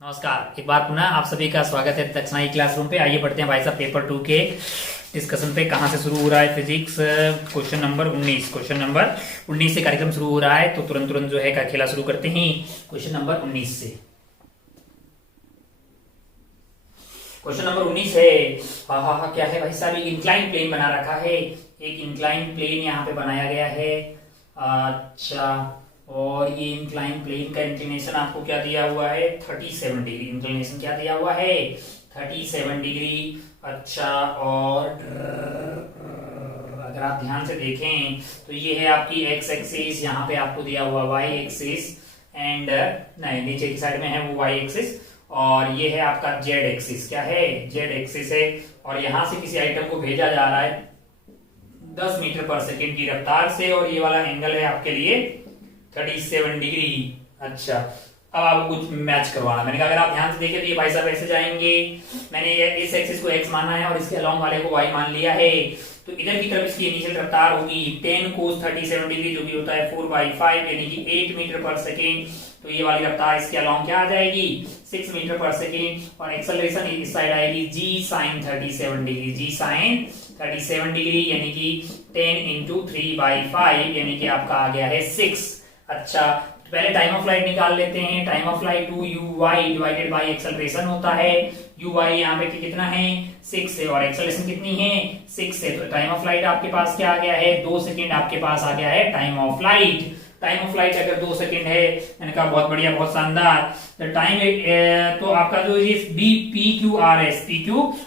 नमस्कार, एक बार पुनः आप सभी का स्वागत है दक्षिणाई क्लासरूम पे। आइए पढ़ते हैं भाई साहब पेपर 2 के डिस्कशन पे। कहाँ से शुरू हो रहा है? फिजिक्स क्वेश्चन नंबर 19 से कार्यक्रम शुरू हो रहा है। तो तुरंत तुरंत जो है का खेला शुरू करते हैं क्वेश्चन नंबर 19 से। क्वेश्चन नंबर 19 है। हाँ, क्या है भाई साहब? एक इंक्लाइन प्लेन बना रखा है। एक इंक्लाइन प्लेन यहाँ पे बनाया गया है। अच्छा, और ये इंक्लाइन प्लेन का इंक्लिनेशन आपको क्या दिया हुआ है? 37 डिग्री। इंक्लिनेशन क्या दिया हुआ है? 37 डिग्री। अच्छा, और अगर आप ध्यान से देखें तो ये है आपकी एक्स एक्सिस, यहाँ पे आपको दिया हुआ वाई एक्सिस, एंड नहीं, नीचे की साइड में है वो वाई एक्सिस, और ये है आपका जेड एक्सिस। क्या है? जेड एक्सिस है। और यहां से किसी आइटम को भेजा जा रहा है 10 मीटर पर सेकेंड की रफ्तार से, और ये वाला एंगल है आपके लिए 37 डिग्री। अच्छा, अब आपको कुछ मैच करवाना। मैंने कहा अगर आप ध्यान से देखें तो ये भाई साहब ऐसे जाएंगे। मैंने इस एक्सिस को x माना है और इसके अलोंग वाले को y मान लिया है। तो इधर की तरफ इसकी इनिशियल रफ्तार होगी 10 कोस 37 डिग्री, जो कि होता है 4/5 यानी कि 8 मीटर पर सेकेंड। तो ये वाली रफ्तार इसके अलोंग क्या आ जाएगी? 6 मीटर पर सेकेंड। और एक्सेलरेशन इस साइड आएगी g sin 37 degree. g sin 37 degree यानी कि 10 इंटू 3/5 यानी कि आपका आ गया है 6। अच्छा, तो पहले टाइम ऑफ फ्लाइट निकाल लेते हैं। Time of flight 2u(y) divided by acceleration होता है। u(y) यहाँ पे कितना है? 6 है, और एक्सेलरेशन कितनी है? 6 है। तो टाइम ऑफ फ्लाइट आपके पास क्या आ गया है? 2 सेकेंड आपके पास आ गया है time of flight. Time of flight अगर 2 सेकेंड है, मैंने कहा बहुत बढ़िया, बहुत शानदार। तो टाइम तो आपका जो ये PQRS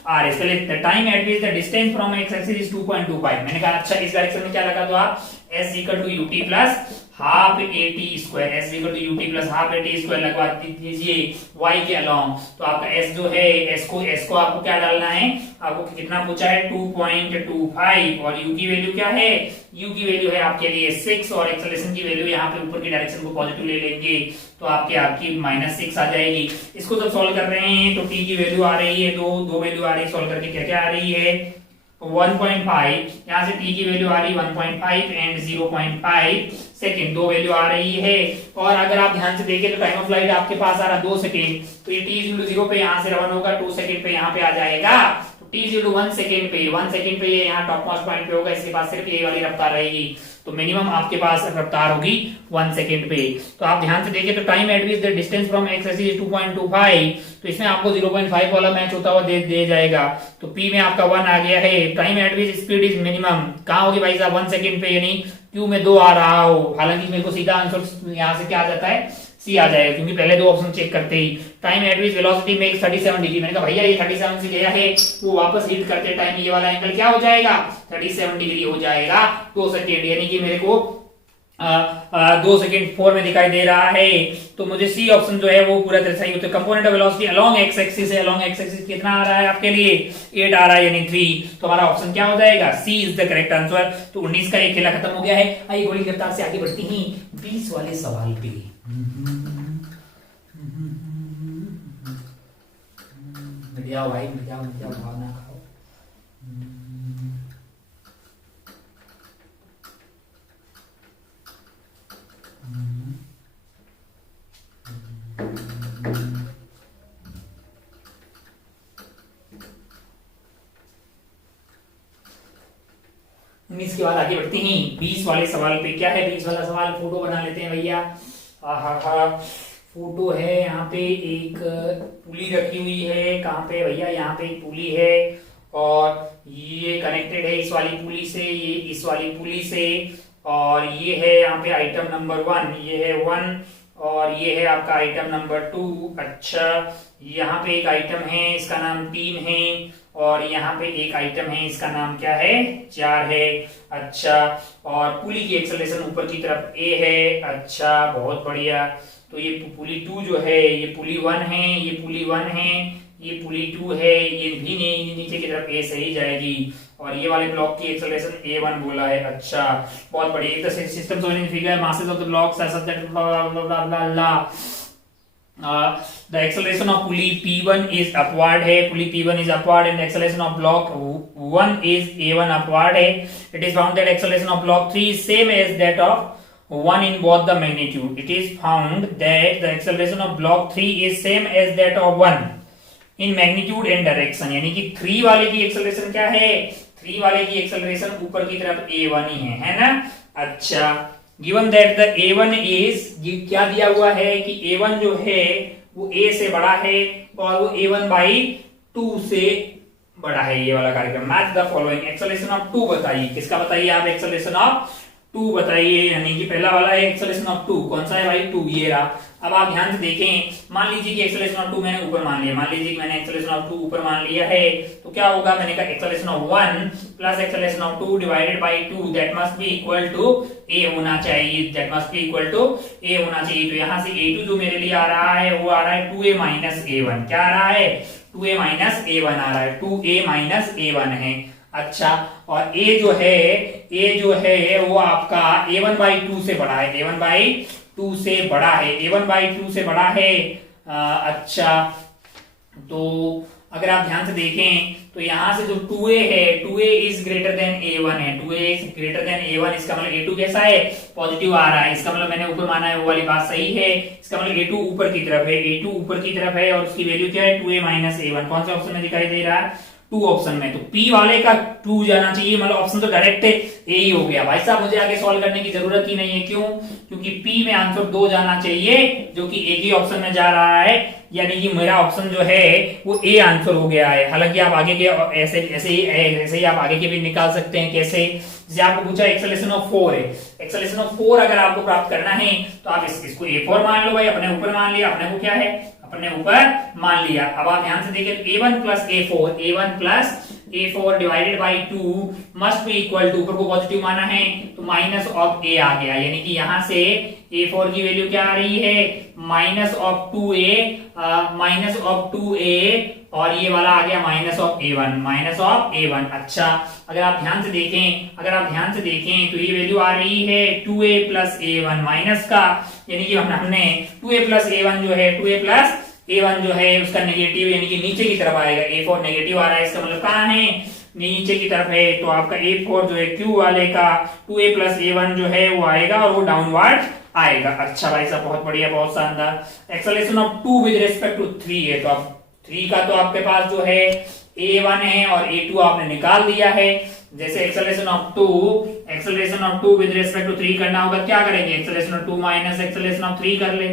पहले the time eight which the distance from x axis is 2.25। मैंने कहा अच्छा, इस डायरेक्शन में क्या लगा? तो आप s equal to UT plus half AT square, S equal to UT plus half AT square लगवा दीजिए y के अलोंग। तो आपका s जो है, s को आपको क्या डालना है? आपको कितना पूछा है? 2.25। और u की वैल्यू क्या है? u की वैल्यू है आपके लिए 6, और एक्सेलरेशन की वैल्यू यहाँ पे ऊपर की डायरेक्शन को पॉजिटिव ले लेंगे तो आपकी -6 आ जाएगी। इसको जब सॉल्व कर रहे हैं तो t की वैल्यू आ रही है दो वैल्यू आ रही है। सॉल्व करके क्या क्या आ रही है? 1.5, यहाँ से t की वैल्यू आ रही है 1.5 एंड 0.5 सेकेंड, दो वैल्यू आ रही है। और अगर आप ध्यान से देखें तो टाइम ऑफ फ्लाइट आपके पास आ रहा 2 सेकेंड, तो ये t 0 पे यहाँ से रवान होगा, 2 सेकेंड पे यहाँ पे आ जाएगा। तो t 1 सेकेंड पे, 1 सेकेंड पे ये यहाँ टॉप मोस्ट पॉइंट पे होगा, इसके पास सिर्फ ये वाली रफ्तार रहेगी। तो मिनिमम आपके पास रफ्तार होगी 1 सेकेंड पे। तो आप ध्यान से देखिए तो time eight which the distance from x axis is 2.25, तो इसमें आपको 0.5 वाला मैच होता हुआ दे जाएगा। तो p में आपका 1 आ गया है। Time eight which speed is minimum कहाँ होगी भाई साहब? 1 सेकेंड पे, यानी q में 2 आ रहा हो। हालांकि मेरे को सीधा आंसर यहाँ से क्या आ जाता है? सी आ जाएगा, क्योंकि पहले दो ऑप्शन चेक करते ही टाइम एट विच वेलोसिटी में 37 डिग्री। मैंने कहा भैया ये 37 से गया है, वो वापस हिट करते टाइम ये वाला एंगल क्या हो जाएगा? 37 डिग्री हो जाएगा 2 सेकेंड, यानी कि मेरे को 2 सेकेंड 4 में दिखाई दे रहा है। तो मुझे सी ऑप्शन जो है वो पूरा तरह सही होता है। Component of velocity along x axis है। अलोंग एक्स एक्सिस कितना आ रहा है आपके लिए? 8 आ रहा है, यानी 3। तो हमारा ऑप्शन क्या हो जाएगा? सी इज द करेक्ट आंसर। तो 19 का एक खेला खत्म हो गया है। आइए घोड़ी की रफ्तार से आगे बढ़ती हैं 20 वाले सवाल पे। मिट जाओ भाई, मिट जाओ, भावना खाओ। इसके बाद आगे बढ़ते हैं 20 वाले सवाल पे। क्या है 20 वाला सवाल? फोटो बना लेते हैं भैया। हा, फोटो है। यहाँ पे एक पुली रखी हुई है। कहाँ पे भैया? यहाँ पे एक पुली है, और ये कनेक्टेड है इस वाली पुली से, ये इस वाली पुली से, और ये है यहाँ पे आइटम नंबर 1, ये है 1, और ये है आपका आइटम नंबर 2। अच्छा, यहाँ पे एक आइटम है, इसका नाम 3 है, और यहाँ पे एक आइटम है, इसका नाम क्या है? 4 है। अच्छा, और पुली की एक्सेलरेशन ऊपर की तरफ a है। अच्छा, बहुत बढ़िया। तो ये पुली 2 जो है, ये पुली 1 है, ये पुली 1 है, ये पुली 2 है, ये भी नीचे की तरफ a सही जाएगी, और ये वाले ब्लॉक की एक्सेलरेशन a1 बोला है। अच्छा, बहुत बढ़िया। The system shown in figure masses of the blocks are such that blah blah blah blah the acceleration of pulley P1 is upward है, pulley P1 is upward and the acceleration of block 1 is A1 upward है. It is found that acceleration of block 3 is same as that of 1 in both the magnitude, it is found that the acceleration of block 3 is same as that of 1 in magnitude and direction। यानी कि 3 वाले की acceleration क्या है, 3 वाले की acceleration ऊपर की तरफ a1 ही है ना। अच्छा, given that the a1 is, क्या दिया हुआ है कि a1 जो है वो a से बड़ा है और वो a1/2 से बड़ा है, ये वाला कार्यक्रम। Match the following, acceleration of 2 बताइए, किसका बताइए आप, एक्सेलरेशन ऑफ 2 बताइए। यानी कि पहला वाला है एक्सेलरेशन ऑफ 2, कौन सा है भाई, 2, ये रहा। अब आप ध्यान से देखें, मान लीजिए कि एक्सेलरेशन ऑफ 2 मैंने ऊपर मान लिया, मान लीजिए कि मैंने एक्सेलरेशन ऑफ 2 ऊपर मान लिया है, तो क्या होगा, मैंने कहा acceleration of 1 plus acceleration of 2 divided by 2, that must be equal to a होना चाहिए, that must be equal to a होना चाहिए। तो यहां से a2 जो मेरे लिए आ रहा है वो आ रहा है 2a माइनस a1, क्या आ रहा है, 2a माइनस a1 आ रहा है, 2a माइनस a1 है। अच्छा, और a जो है वो आपका a1/2 से बड़ा है, a1/2 से बड़ा है, a1/2 से बड़ा है। अच्छा, तो अगर आप ध्यान से देखें तो यहां से जो 2a है, 2a is greater than a1 है, 2a is greater than a1, इसका मतलब a2 कैसा है, पॉजिटिव आ रहा है, इसका मतलब मैंने ऊपर माना है वो वाली बात सही है, इसका मतलब a2 ऊपर की तरफ है, a2 ऊपर की तरफ है और उसकी वैल्यू क्या है, 2a माइनस a1। कौन से ऑप्शन में दिखाई दे रहा है, 2 ऑप्शन में। तो P वाले का 2 जाना चाहिए, मतलब ऑप्शन तो डायरेक्ट ए ही हो गया। भाई साहब मुझे आगे सॉल्व करने की जरूरत ही नहीं है, क्यों, क्योंकि P में आंसर 2 जाना चाहिए, जो कि एक ही ऑप्शन में जा रहा है, यानी कि मेरा ऑप्शन जो है वो ए आंसर हो गया है। हालांकि आप आगे के ऐसे ही आप आगे के भी निकाल सकते हैं। कैसे, जैसे आपको पूछा एक्सेलरेशन ऑफ 4 है, एक्सेलरेशन ऑफ 4 अगर आपको प्राप्त करना है तो आप इसको a4 मान लो भाई, अपने ऊपर मान लिया, अपने को क्या है, अपने ऊपर मान लिया। अब आप ध्यान से देखिए, a1 plus a4 divided by 2 must be equal to, ऊपर को पॉजिटिव माना है तो माइनस ऑफ a आ गया, यानी कि यहां से a4 की वैल्यू क्या आ रही है, माइनस ऑफ 2a और ये वाला आ गया माइनस ऑफ a1। अच्छा, अगर आप ध्यान से देखें तो ये वैल्यू आ रही है 2a प्लस a1 माइनस का, यानी कि हमने 2a प्लस a1 जो है उसका नेगेटिव, यानी कि नीचे की तरफ आएगा, a4 नेगेटिव आ रहा है, इसका मतलब कहाँ है, नीचे की तरफ है। तो आपका a4 जो है Q वाले का 2a प्लस a1 जो है वो आएगा और वो डाउनवर्ड आएगा। अच्छा भाई साहब, बहुत बढ़िया, बहुत शानदार। Acceleration of 2 with respect to 3 है, तो अब 3 का तो आपके पास जो है a1 है और a2 आपने निकाल दिया है। जैसे acceleration of 2 with respect to 3 करना होगा, क्या करेंगे, acceleration of 2 minus acceleration of 3 कर ले,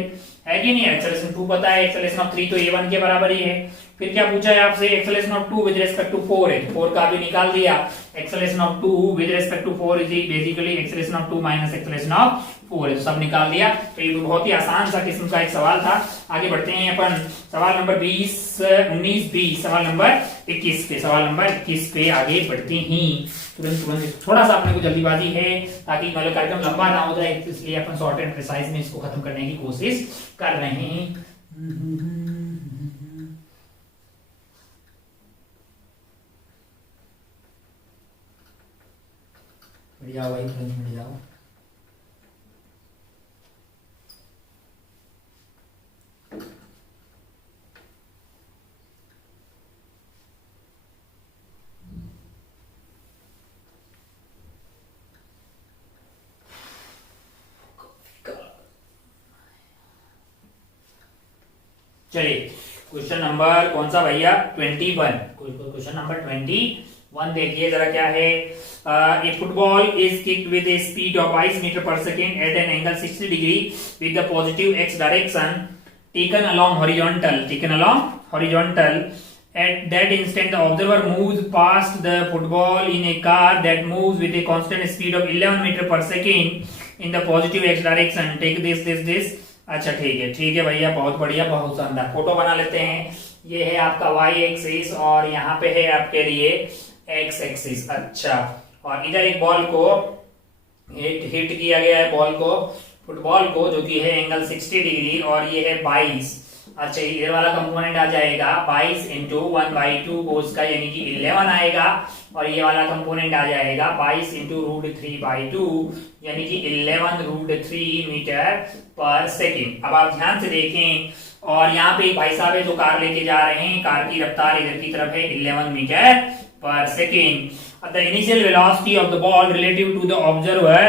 है कि नहीं। एक्सेलरेशन 2 पता है, एक्सेलरेशन ऑफ 3 तो a1 के बराबर ही है। फिर क्या पूछा है आपसे, acceleration of 2 with respect to 4 है, 4 का भी निकाल दिया। Acceleration of 2 with respect to 4 is basically acceleration of 2 minus acceleration of 4 है, तो सब निकाल दिया। तो ये बहुत ही आसान सा किस्म का एक सवाल था। आगे बढ़ते हैं अपन सवाल नंबर 19-20, सवाल नंबर 21 पे, सवाल नंबर 21 पे आगे बढ़ते हैं। तुरंत थोड़ा सा अपने को जल्दीबाजी है ताकि मतलब कार्यक्रम लंबा ना हो जाए, इसलिए अपन शॉर्ट एंड प्रिसाइज में इसको खत्म करने की कोशिश कर रहे हैं। बढ़िया भाई, तुरंत मिट जाओ। चलिए, क्वेश्चन नंबर कौन सा भैया, 21। क्वेश्चन नंबर 21 देखिए जरा क्या है। A football is kicked with a speed of 22 metre per second at an angle 60 degree with the positive x direction taken along horizontal at that instant the observer moves past the football in a car that moves with a constant speed of 11 meter per second in the positive x direction, take this। अच्छा ठीक है भैया, बहुत बढ़िया, बहुत शानदार। Photo बना लेते हैं। ये है आपका y एक्सिस और यहाँ पे है आपके लिए x एक्सिस। अच्छा, और इधर एक बॉल को हिट किया गया है, फुटबॉल को, जो कि है एंगल 60 डिग्री और ये है 22। अच्छा, इधर वाला कंपोनेंट आ जाएगा 22 इंटू 1/2 कोस का, यानी कि 11 आएगा, और ये वाला कंपोनेंट आ जाएगा 22 इंटू √3/2, यानी कि 11√3 मीटर पर सेकेंड। अब आप ध्यान से देखें, और यहाँ पे एक भाई साहब है जो कार लेके जा रहे हैं, कार की रफ्तार इधर की तरफ है 11 metre per second, the initial velocity of the ball relative to the observer,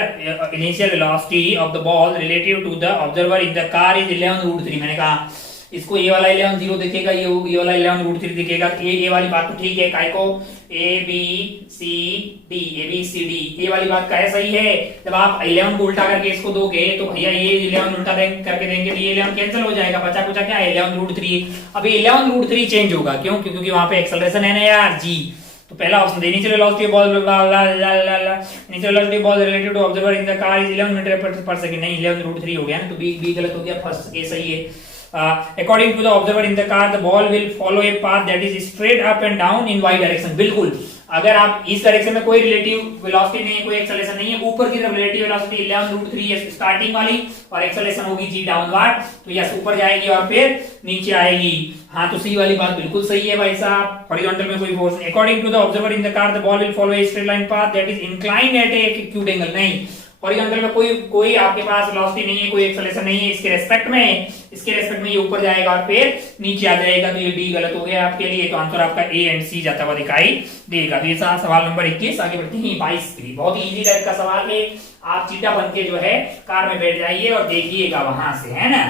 initial velocity of the ball relative to the observer in the car is 11√3। मैंने कहा इसको ये वाला 11 दिखेगा, ये वाला 11√3 दिखेगा। ये वाली बात तो ठीक है, काय को ABCD ये वाली बात का है, सही है। जब आप 11 को उल्टा करके इसको दोगे तो भैया ये 11 उल्टा करके देंगे तो ये 11 कैंसिल हो जाएगा, बचा कुचा क्या है 11√3। अब ये 11√3 चेंज होगा, क्यों? क्योंकि वहां पे एक्सेलरेशन है ना यार जी। तो पहला ऑप्शन दे, initial velocity of ball initial velocity of ball related to observer in the car is 11 metre पर सेकंड। नहीं 11√3 हो गया ना, तो बी गलत हो गया, फर्स्ट ए सही है। According to the observer in the car, the ball will follow a path that is straight up and down in y direction। बिल्कुल, अगर आप इस डायरेक्शन में कोई रिलेटिव वेलोसिटी नहीं है, कोई एक्सेलरेशन नहीं है, ऊपर की तरफ रिलेटिव वेलोसिटी 11√3 है स्टार्टिंग वाली, और एक्सेलरेशन होगी जी डाउनवर्ड, तो यस ऊपर जाएगी और फिर नीचे आएगी। हाँ तो सी वाली बात बिल्कुल सही है भाई साहब, हॉरिजॉन्टल में कोई force. According to the observer in the car the ball will follow a straight line path that is inclined at a acute angle. नहीं, हॉरिजॉन्टल में कोई आपके पास वेलोसिटी नहीं है, कोई एक्सेलरेशन नहीं है, इसके रेस्पेक्ट में ये ऊपर जाएगा और फिर नीचे आ जाएगा, तो ये डी गलत हो गया आपके लिए। तो आंसर आपका ए एंड सी जाता हुआ दिखाई देगा। तो ये सवाल नंबर 21। आगे बढ़ते हैं 22। बहुत ही इजी टाइप का सवाल है, आप चीटा बन के जो है कार में बैठ जाइए और देखिएगा वहां से, है ना।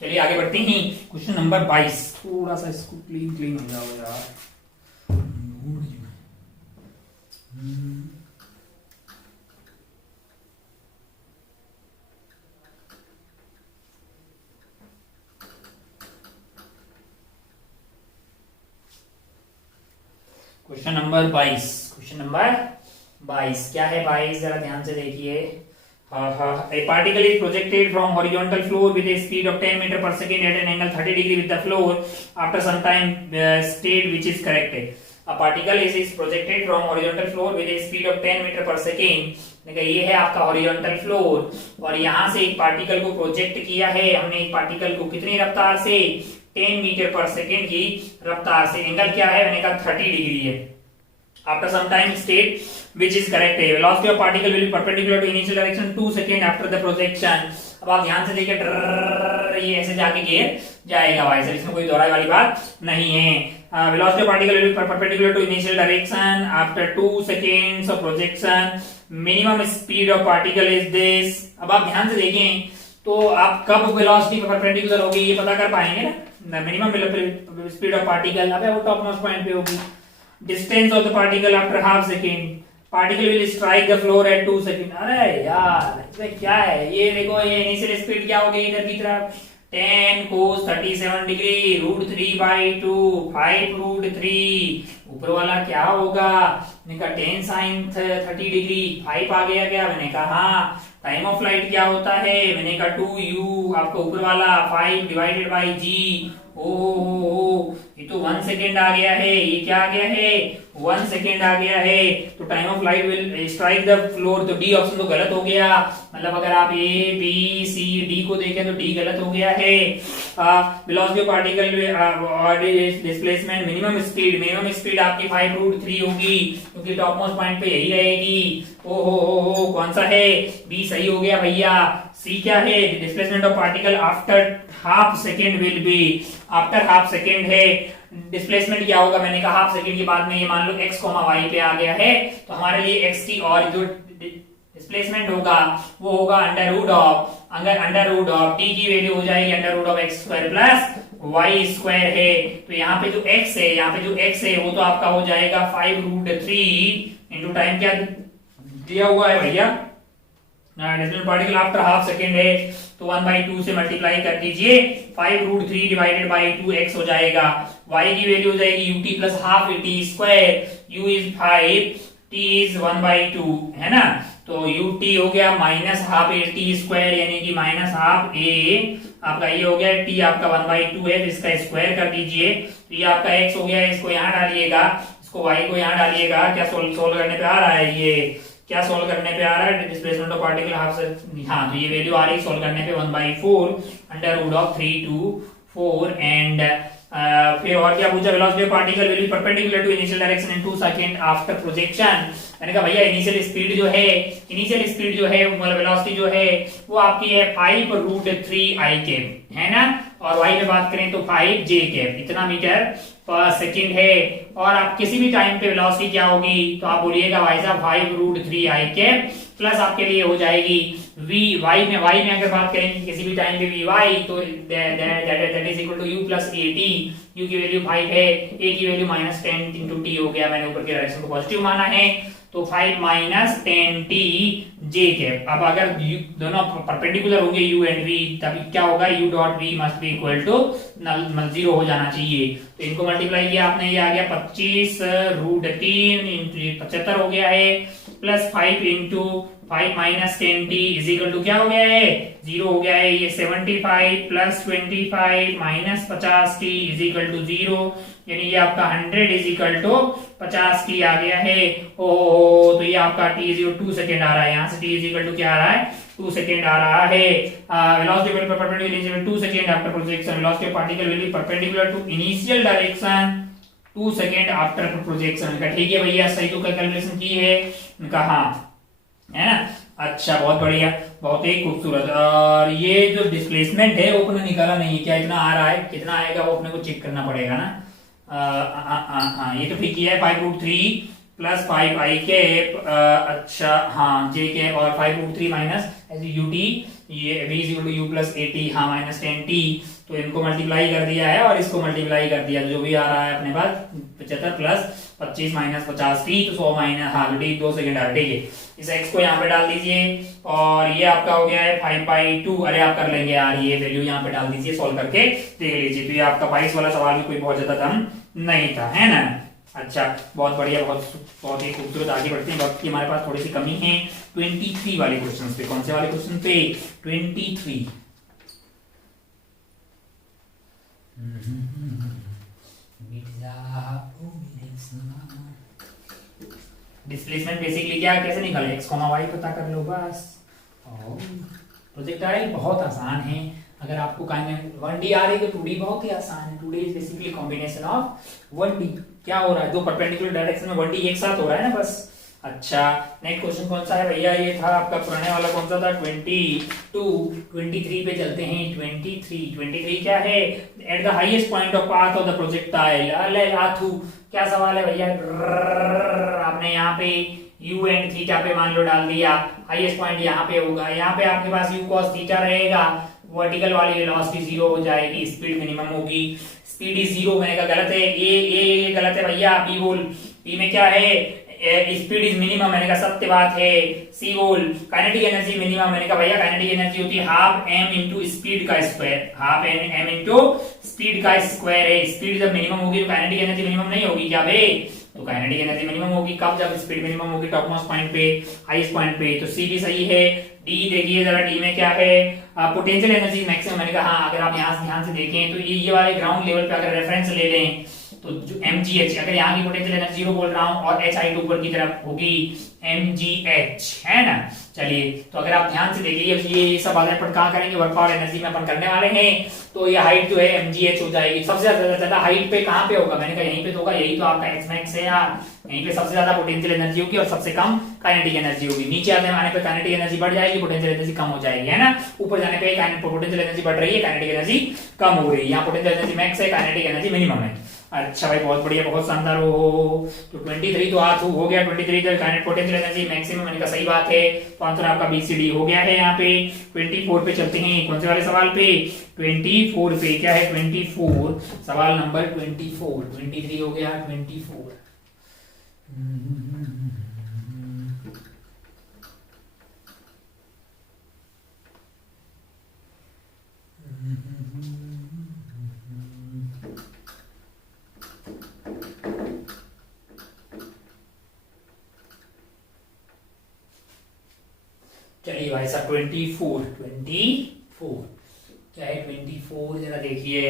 चलिए आगे बढ़ते हैं क्वेश्चन नंबर 22। थोड़ा सा इसको क्लीन हो जाओ यार। क्वेश्चन नंबर 22 क्या है 22, जरा ध्यान से देखिए। A particle is projected from horizontal floor with a speed of 10 meter per second at an angle 30 degree with the floor after some time state which is correct। A particle is projected from horizontal floor with a speed of 10 meter per second। देखिए ये है आपका horizontal floor, और यहां से एक particle को project किया है हमने, एक पार्टिकल को कितनी रफ्तार से 10 मीटर पर सेकेंड की रफ्तार से। एंगल क्या है, मैंने कहा 30 डिग्री है। After some time state which is correct है। Velocity of particle will be perpendicular to initial direction 2 second after the projection. अब आप ध्यान से देखिए, ये ऐसे जाके गिर जाएगा भाई सर, इसमें कोई दोहराई वाली बात नहीं है। Velocity of particle will be perpendicular to initial direction after 2 seconds of projection. Minimum speed of particle is this. अब आप ध्यान से देखें तो आप कब वेलोसिटी पे परपेंडिकुलर होगी ये पता कर पाएंगे ना। मिनिमम स्पीड ऑफ पार्टिकल अबे वो टॉप मोस्ट पॉइंट पे होगी। Distance of the particle after half second. Particle will strike the floor at 2 second. अरे यार इसमें क्या है, ये देखो ये इनिशियल स्पीड क्या होगी इधर की तरफ 10 cos 37 डिग्री √3/2 5√3। ऊपर वाला क्या होगा, मैंने कहा 10 sin 30 डिग्री 5 आ गया क्या, मैंने कहा हाँ। टाइम ऑफ फ्लाइट क्या होता है, मैंने कहा 2u आपका ऊपर वाला 5 डिवाइडेड बाई g। ओ ये तो 1 सेकेंड आ गया है, ये क्या आ गया है 1 सेकेंड आ गया है। तो time of flight will strike the floor, तो डी ऑप्शन तो गलत हो गया। मतलब अगर आप ए बी सी डी को देखें तो डी गलत हो गया है। Velocity of particle displacement minimum speed आपकी 5√3 होगी, क्योंकि टॉप मोस्ट पॉइंट पे यही रहेगी। ओ कौन सा है, बी सही हो गया भैया। सी क्या है, displacement of particle after half second will be, after half second है। डिस्प्लेसमेंट क्या होगा, मैंने कहा हाफ सेकेंड के बाद में ये मान लो x, y पे आ गया है, तो हमारे लिए x की और जो डिस्प्लेसमेंट होगा वो होगा अंडर रूट ऑफ t की वैल्यू हो जाएगी √x² प्लस y² है। तो यहाँ पे जो x है वो तो आपका हो जाएगा 5√3 इंटू टाइम क्या दिया हुआ है भैया, displacement particle after half second है, तो 1/2 से मल्टीप्लाई कर दीजिए, 5√3 डिवाइडेड बाई 2x हो जाएगा। y की वैल्यू हो जाएगी ut plus half t², u is 5, t is 1/2 है ना। तो ut हो गया माइनस हाफ t², यानी कि माइनस हाफ a आपका ये हो गया, t आपका 1/2 है, इसका स्क्वायर कर दीजिए, तो ये आपका x हो गया, इसको यहाँ डालिएगा, इसको y को यहाँ डालिएगा। क्या सोल्व करने पे आ रहा है, ये क्या सोल्व करने पे आ रहा है, डिस्प्लेसमेंट ऑफ पार्टिकल हाफ से, हाँ तो ये वैल्यू आ रही है सोल्व करने पे 1/4 √3 to 4 एंड फिर और क्या पूछा, velocity of particle will be perpendicular to initial direction in 2 second after projection. मैंने कहा भैया इनिशियल स्पीड जो है, मतलब वेलोसिटी जो है वो आपकी है 5√3 आई कैप, है ना, और वाई में बात करें तो 5 जे कैप, इतना मीटर पर सेकंड है। और आप किसी भी टाइम पे वेलोसिटी क्या होगी तो आप बोलिएगा भाई साहब 5√3 आई कैप प्लस आपके लिए हो जाएगी v, वाई में अगर बात करेंगे किसी भी टाइम पे वी वाई तो that is equal to u plus A T. u की वैल्यू 5 है, a की वैल्यू -10 इंटू टी हो गया, मैंने ऊपर के डायरेक्शन को पॉजिटिव माना है तो 5 - 10t j कैप। अब अगर दोनों परपेंडिकुलर होंगे u एंड v तभी क्या होगा, u dot v must be equal to 0 हो जाना चाहिए। तो इनको मल्टीप्लाई किया आपने, ये आ गया 25√3 इंटू 75 हो गया है, plus 5 into 5 - 10t is equal to क्या हो गया है, 0 हो गया है। ये 75 plus 25 minus 50t is equal to 0, यानी ये आपका 100 इज इक्वल टू 50t आ गया है। ओ तो ये आपका t इज 2 सेकेंड आ रहा है, यहाँ से t इज इक्वल टू क्या आ रहा है, 2 सेकेंड आ रहा है। Velocity will be perpendicular 2 second after projection, velocity of particle will be perpendicular to initial direction 2 second after projection. ठीक है भैया, सही तो कैलकुलेशन की है इनका, हाँ है ना। अच्छा बहुत बढ़िया, बहुत ही खूबसूरत। और ये जो डिस्प्लेसमेंट है वो अपने निकाला नहीं है, क्या इतना आ रहा है, कितना आएगा वो अपने को चेक करना पड़ेगा ना। ये तो ठीक ही है, 5√3 प्लस 5 आई कैप, अच्छा हाँ जे कैप, और 5√3 माइनस यू टी, ये v is equal to u plus A T, हाँ माइनस 10t। तो इनको मल्टीप्लाई कर दिया है और इसको मल्टीप्लाई कर दिया, जो भी आ रहा है अपने पास 75 प्लस 25 माइनस 50t, तो 100 माइनस, हाँ बेटी 2 सेकंड आ, ठीक है। इस x को यहाँ पे डाल दीजिए और ये आपका हो गया है 5/2। अरे आप कर लेंगे यार, ये वैल्यू यहाँ पे डाल दीजिए, सॉल्व करके देख लीजिए। तो ये आपका 22 वाला सवाल भी कोई बहुत ज्यादा कम नहीं था, है ना। अच्छा बहुत बढ़िया, बहुत ही खूबसूरत। आगे बढ़ते हैं, वक्त की हमारे पास थोड़ी सी कमी है। 23 वाले क्वेश्चन पे, कौन से वाले क्वेश्चन पे, 23। डिस्प्लेसमेंट बेसिकली क्या, कैसे निकाले, x, y पता कर लो बस। प्रोजेक्टाइल बहुत आसान है, अगर आपको 1D आ रही है तो 2D बहुत ही आसान है। 2D is basically combination of 1D। क्या हो रहा है, दो परपेंडिकुलर डायरेक्शन में 1D एक साथ हो रहा है ना, बस। अच्छा नेक्स्ट क्वेश्चन कौन सा है भैया, ये था आपका पुराने वाला, कौन सा था, 23 पे चलते हैं। 23 क्या है, at the highest point of path of the projectile, अले आथू, क्या सवाल है भैया, आपने यहाँ पे u एंड थीटा पे मान लो डाल दिया, हाईएस्ट पॉइंट यहाँ पे होगा, यहाँ पे आपके पास u cos थीटा रहेगा, वर्टिकल वाली वेलोसिटी 0 हो जाएगी, स्पीड मिनिमम होगी, स्पीड इज 0, मैंने कहा गलत है, ये गलत है भैया, बी बोल, बी में क्या है, स्पीड इज मिनिमम, मैंने कहा सत्य बात है, सी बोल, काइनेटिक एनर्जी मिनिमम, मैंने कहा भैया काइनेटिक एनर्जी होती है हाफ m इंटू स्पीड का square, half m into speed का स्क्वायर है, स्पीड जब मिनिमम होगी तो काइनेटिक एनर्जी मिनिमम नहीं होगी क्या भाई, तो काइनेटिक एनर्जी मिनिमम होगी कब, जब स्पीड मिनिमम होगी टॉप मोस्ट पॉइंट पे, हाईएस्ट पॉइंट पे, तो सी भी सही है। डी देखिए जरा, डी में क्या है, पोटेंशियल एनर्जी मैक्सिमम, मैंने कहा हाँ, अगर आप यहाँ से ध्यान से देखें तो ये वाले ग्राउंड लेवल पे अगर रेफरेंस ले लें तो जो mgh, अगर यहाँ की पोटेंशियल एनर्जी 0 बोल रहा हूँ और hi2 ऊपर की तरफ होगी mgh, है ना। चलिए तो अगर आप ध्यान से देखिए, ये सब आगे अपन कहाँ करेंगे, वर्क पावर एनर्जी में अपन करने वाले हैं, तो ये हाइट जो है mgh हो जाएगी। सबसे ज्यादा हाइट पे कहाँ पे होगा, मैंने कहा यहीं पे तो होगा, यही तो आपका x max है यार, यहीं पे सबसे ज्यादा पोटेंशियल एनर्जी होगी और सबसे कम काइनेटिक एनर्जी होगी। नीचे आने पे काइनेटिक एनर्जी बढ़ जाएगी, पोटेंशियल एनर्जी कम हो जाएगी, है ना। ऊपर जाने पे पोटेंशियल एनर्जी बढ़ रही है, काइनेटिक एनर्जी कम हो रही है। यहाँ पोटेंशियल एनर्जी मैक्स है, काइनेटिक एनर्जी मिनिमम है। अच्छा भाई बहुत बढ़िया, बहुत शानदार हो। तो 23 तो आठ हो गया, 23 तो काइनेटिक पोटेंशियल एनर्जी मैक्सिमम, मैंने कहा सही बात है, तो आंसर आपका BCD हो गया है। यहाँ पे 24 पे चलते हैं, कौन से वाले सवाल पे, 24 पे, क्या है 24, सवाल नंबर 24, 23 हो गया, 24। चलिए भाई साहब 24 क्या है 24, जरा देखिए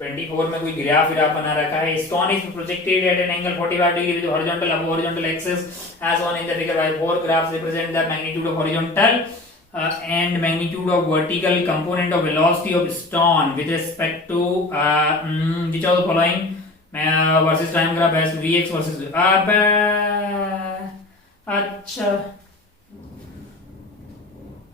24 में कोई ग्राफ बना रखा है। Stone is projected at an angle 45 degree with horizontal above horizontal axis as on in the figure by 4 graphs represent the magnitude of horizontal and magnitude of vertical component of velocity of stone with respect to which of the following versus time graph has vx versus अच्छा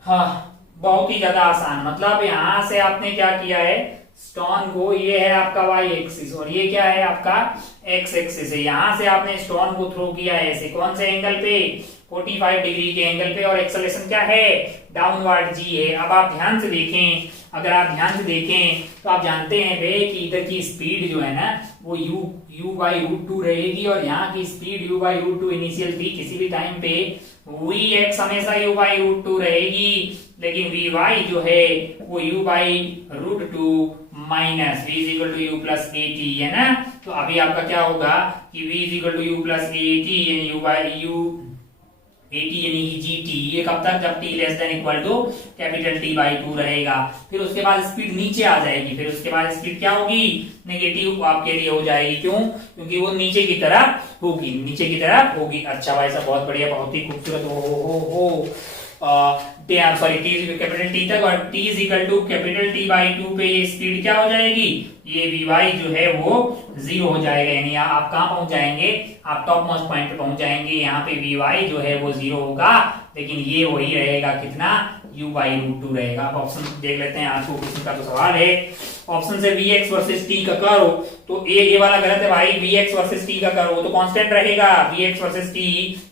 हाँ बहुत ही ज्यादा आसान। मतलब यहां से आपने क्या किया है, स्टोन को, ये है आपका y एक्सिस और ये क्या है आपका x एक्सिस है, यहां से आपने स्टोन को थ्रो किया है ऐसे कौन से एंगल पे, 45 डिग्री के एंगल पे, और एक्सेलरेशन क्या है, डाउनवर्ड g है। अब आप ध्यान से देखें, अगर आप ध्यान से देखें तो आप जानते हैं वे कि इधर की स्पीड जो है ना वो u बाई रूट टू रहेगी और यहाँ की speed u by root two initial थी, किसी भी टाइम पे vx हमेशा u बाई रूट टू रहेगी, लेकिन vy जो है वो u by root two minus v is equal to u plus A T है ना। तो अभी आपका क्या होगा कि v is equal to u plus A T यानी u by u A T यानी जी टी, ये कब तक, जब T less than equal to capital T by two रहेगा। फिर उसके बाद स्पीड नीचे आ जाएगी, फिर उसके बाद स्पीड क्या होगी, नेगेटिव आपके लिए हो जाएगी। क्यों, क्योंकि वो नीचे की तरफ होगी, नीचे की तरफ होगी। अच्छा भाई साहब बहुत बढ़िया, बहुत ही खूबसूरत। हो सॉरी टी कैपिटल टी तक और T is equal to capital T by two पे ये स्पीड क्या हो जाएगी, ये वी वाई जो है वो जीरो हो जाएगा, यानी आप कहाँ पहुंच जाएंगे, आप टॉप मोस्ट पॉइंट पे पहुंच जाएंगे। यहाँ पे वी वाई जो है वो जीरो होगा, लेकिन ये वही रहेगा कितना, u बाई रूट टू रहेगा। अब ऑप्शन देख लेते हैं, आज को क्वेश्चन का तो सवाल है। ऑप्शन से vx वर्सेस t का करो, तो ये वाला गलत है भाई, vx वर्सेस t का करो तो कांस्टेंट रहेगा vx वर्सेस t,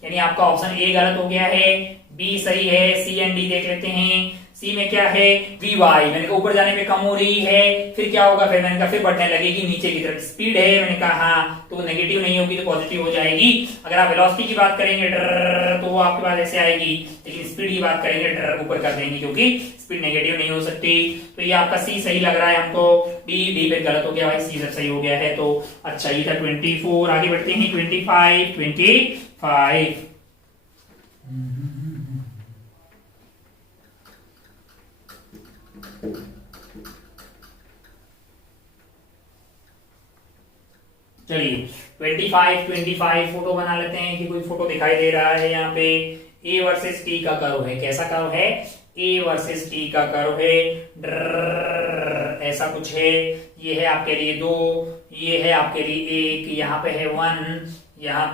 यानी आपका ऑप्शन ए गलत हो गया है, बी सही है, सी एंड डी देख लेते हैं। सी में क्या है, वी वाई, मैंने कहा ऊपर जाने पे कम हो रही है, फिर क्या होगा, फिर मैंने कहा फिर बढ़ने लगेगी नीचे की तरफ। स्पीड है, मैंने कहा हाँ, तो नेगेटिव नहीं होगी तो पॉजिटिव हो जाएगी। अगर आप वेलोसिटी की बात करेंगे तो वो आपके पास ऐसे आएगी, लेकिन स्पीड की बात करेंगे ऊपर कर देंगे, क्योंकि स्पीड नेगेटिव नहीं हो सकती। तो ये आपका सी सही लग रहा है हमको, डी पे गलत हो गया भाई, सी सब सही हो गया है। तो अच्छा ये था 24, आगे बढ़ते हैं 25। चलिए 25 फोटो बना लेते हैं कि कोई फोटो दिखाई दे रहा है यहाँ पे। ए वर्सेस टी का कर्व है, कैसा कर्व है, ए वर्सेस टी का कर्व है, ऐसा कुछ है। ये है आपके लिए 2, ये है आपके लिए 1, यहाँ पे है 1, यहाँ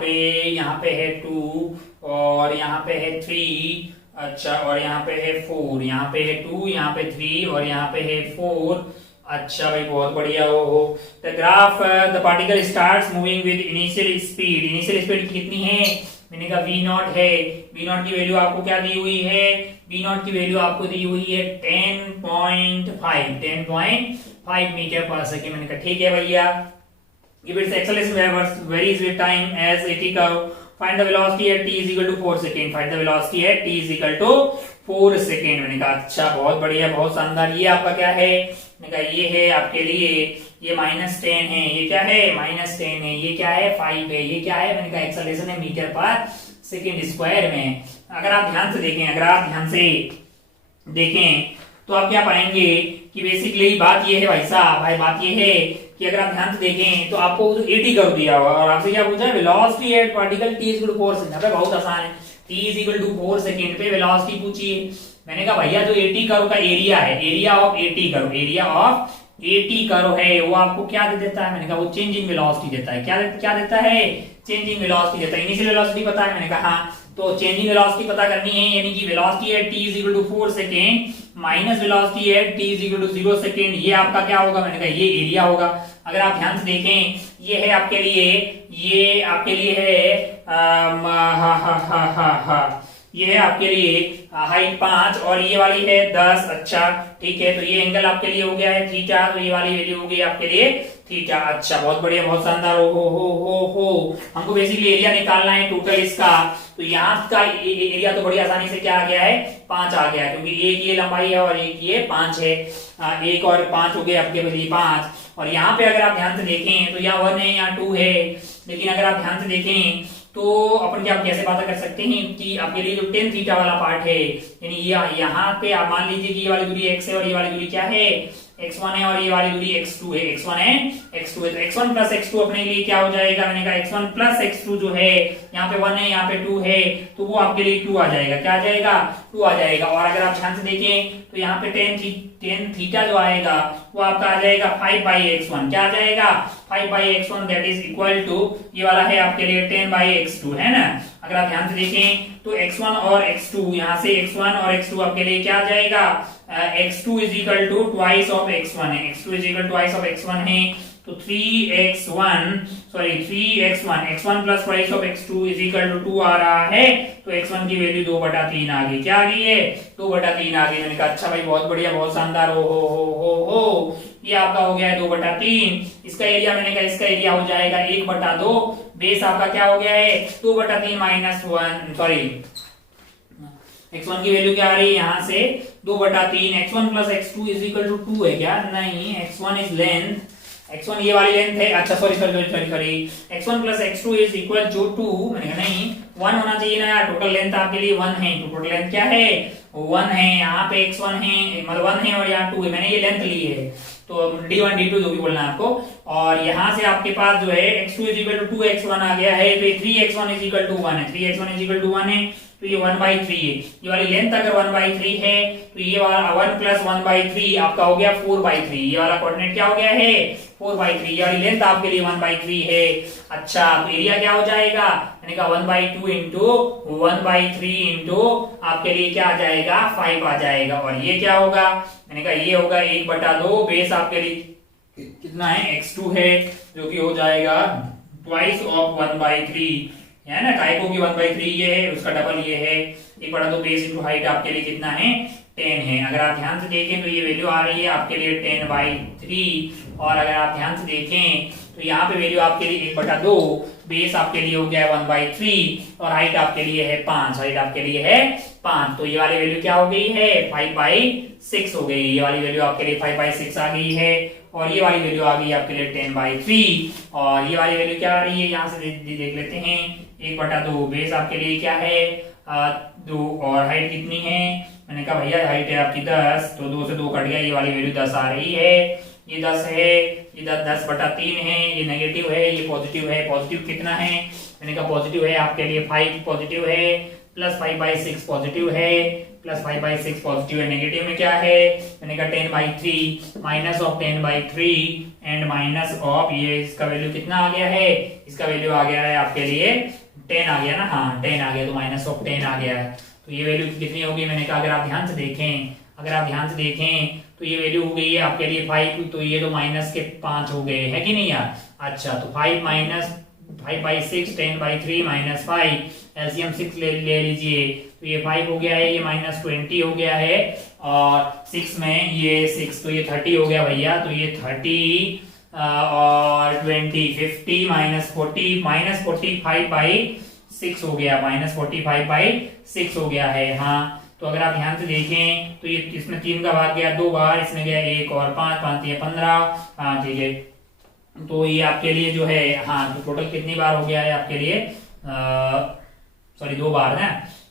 पे है 2 और यहाँ पे है 3। अच्छा, और यहाँ पे है 4, यहाँ पे है 2, यहाँ पे 3 और यहाँ पे है 4। अच्छा भाई बहुत बढ़िया। हो the graph the particle starts moving with initial speed कितनी है, मैंने कहा v नॉट है, v नॉट की वैल्यू आपको क्या दी हुई है, v नॉट की वैल्यू आपको दी हुई है 10.5 मीटर पर सेकेंड। मैंने कहा ठीक है भैया। Give its acceleration varies with time as at curve. Find the velocity at t is equal to 4 second. Find the velocity at t is equal to 4 second. मैंने कहा अच्छा बहुत बढ़िया, बहुत शानदार। ये आपका क्या है, मैंने कहा ये है आपके लिए, ये -10 है, ये क्या है -10 है, ये क्या है 5 है, ये क्या है, मैंने कहा एक्सेलरेशन है मीटर पर सेकेंड स्क्वायर में। अगर आप ध्यान से देखें, तो आप क्या पाएंगे कि बेसिकली बात ये है भाई साहब, बात ये है कि अगर आप ध्यान से देखें तो आपको 80 कर्व दिया हुआ और आपसे क्या पूछा है, velocity at particle t equal to 4 second. अबे बहुत आसान है, t is equal to 4 second पे वेलोसिटी पूछिए। मैंने कहा भैया जो 80 कर्व का एरिया है, एरिया ऑफ 80 कर्व है, वो आपको क्या दे देता है, मैंने कहा वो चेंजिंग वेलोसिटी देता है। क्या देता है, चेंजिंग वेलोसिटी देता है। इनिशियल वेलोसिटी पता है, मैंने कहा हाँ, तो चेंजिंग वेलोसिटी पता करनी है, यानी कि velocity at t is equal to 4 second minus velocity at t is equal to 0 second. ये आपका क्या होगा, मैंने कहा ये एरिया होगा। अगर आप ध्यान से देखें, ये है आपके लिए, ये आपके लिए है ये है आपके लिए हाइट 5 और ये वाली है 10। अच्छा ठीक है, तो ये एंगल आपके लिए हो गया है थीटा, तो ये वाली वैल्यू हो गई आपके लिए थीटा। अच्छा बहुत बढ़िया, बहुत शानदार। हो हमको बेसिकली एरिया निकालना है टोटल इसका, तो यहाँ का एरिया तो बड़ी आसानी से क्या आ गया है, 5 आ गया, क्योंकि एक ये लंबाई है और एक ये 5 है। 1 और 5 हो गए आपके लिए 5। और यहाँ पे अगर आप ध्यान से देखें तो यहाँ 1 है, यहाँ 2 है, लेकिन अगर आप ध्यान से देखें तो अपन क्या कैसे बात कर सकते हैं कि आपके लिए जो टेन थीटा वाला पार्ट है, यानी यहाँ पे आप मान लीजिए कि ये वाली दूरी x है और ये वाली दूरी क्या है x1 है और ये वाली दूरी x2 है, x1 है x2 है, तो x1 प्लस x2 अपने लिए क्या हो जाएगा, मैंने कहा x1 प्लस x2 जो है यहाँ पे 1 है यहाँ पे 2 है, तो वो आपके लिए 2 आ जाएगा, क्या आ जाएगा 2 आ जाएगा। और अगर आप ध्यान से देखें तो यहाँ पे टेन थीटा जो आएगा वो आपका आ जाएगा 5/x1, क्या आ जाएगा 5/x1, that is equal to ये वाला है आपके लिए 10/x2 है ना। अगर आप ध्यान से देखें तो x1 और x2 यहाँ से x1 और x2 आपके लिए क्या आ जाएगा, x2 is equal to twice of x1 है, x2 is equal twice of x1 है, तो 3x1 x1 plus twice of x2 is equal to 2 आ रहा है, तो x1 की वैल्यू 2/3 आ गई, क्या आ गई है 2/3 आ गई। मैंने कहा अच्छा भाई बहुत बढ़िया बहुत शानदार, हो ये आपका हो गया है 2/3। इसका एरिया मैंने कहा इसका एरिया हो जाएगा 1/2, बेस आपका क्या हो गया है 2/3 माइनस 1, सॉरी x1 की वैल्यू क्या आ रही है यहाँ से 2/3, x1 plus x2 is equal to 2 है क्या, नहीं x1 इज लेंथ, x1 ये वाली लेंथ है, अच्छा sorry x1 plus x2 is equal to 2, मैंने कहा नहीं 1 होना चाहिए ना यार, टोटल लेंथ आपके लिए 1 है, तो टोटल लेंथ क्या है 1 है, यहाँ पे x1 है मतलब 1 है और यहाँ 2 है, मैंने ये लेंथ ली है, तो d1 d2 जो भी बोलना है आपको। और यहाँ से आपके पास जो है x2 is equal to 2x1 आ गया है, तो ये 3x1 इज इक्वल टू 1 है, 3x1 इज इक्वल टू 1 है, तो ये 1/3 है, ये वाली लेंथ अगर 1/3 है तो ये वाला 1 प्लस 1/3 आपका हो गया 4/3, ये वाला कोऑर्डिनेट क्या हो गया है 4/3, ये वाली लेंथ आपके लिए 1/3 है। अच्छा तो एरिया क्या हो जाएगा, मैंने कहा 1/2 इंटू 1/3 इंटू आपके लिए क्या आ जाएगा 5 आ जाएगा, और ये क्या होगा, मैंने कहा ये होगा 1/2, बेस आपके लिए कितना है x2 है, जो कि हो जाएगा ट्वाइस ऑफ 1/3 है ना, काय को की 1/3 ये है, उसका डबल ये है, 1/2 बेस इंटू हाइट आपके लिए कितना है 10 है। अगर आप ध्यान से देखें तो ये वैल्यू आ रही है आपके लिए 10/3, और अगर आप ध्यान से देखें तो यहाँ पे वैल्यू आपके लिए 1/2, बेस आपके लिए हो गया 1/3 और हाइट आपके लिए है 5, हाइट आपके लिए है 5, तो ये वाली वैल्यू क्या हो गई है 5/6 हो गई, ये वाली वैल्यू आपके लिए 5/6 आ गई है, और ये वाली वैल्यू आ गई आपके लिए 10/3, और ये वाली वैल्यू क्या आ रही है यहाँ से देख लेते हैं 1/2, बेस आपके लिए क्या है 2, और हाइट कितनी है, मैंने कहा भैया हाइट है आपकी 10, तो 2 से 2 कट गया, ये वाली वैल्यू 10 आ रही है, ये 10 है, ये 10/3 है, ये नेगेटिव है, ये पॉजिटिव है, पॉजिटिव कितना है, मैंने कहा पॉजिटिव है आपके लिए 5 पॉजिटिव है, प्लस 5/6 पॉजिटिव है, प्लस 5/6 पॉजिटिव है, नेगेटिव में क्या है, मैंने कहा 10/3 minus of 10/3 and minus of ये इसका वैल्यू कितना आ गया है, इसका वैल्यू आ गया है आपके लिए 10 आ गया ना, हाँ 10 आ गया, तो माइनस ऑफ 10 आ गया है, तो ये वैल्यू कितनी होगी, मैंने कहा अगर आप ध्यान से देखें तो ये वैल्यू हो गई है आपके लिए 5, तो ये तो माइनस के 5 हो गए है कि नहीं यार। अच्छा तो 5 माइनस 5/6 10/3 माइनस 5, एलसीएम 6 ले लीजिए, तो ये 5 हो गया है, ये -20 हो गया है, और 6 में ये 6 तो ये 30 हो गया भैया, तो ये 30 और 20 50 -45/6 हो गया, -45/6 हो गया है। हाँ तो अगर आप ध्यान से देखें तो ये इसमें 3 का भाग गया 2 बार, इसमें गया 1 और 5 5 ये 15, हाँ ठीक है, तो ये आपके लिए जो है हाँ तो टोटल कितनी बार हो गया है आपके लिए सॉरी 2 बार ना,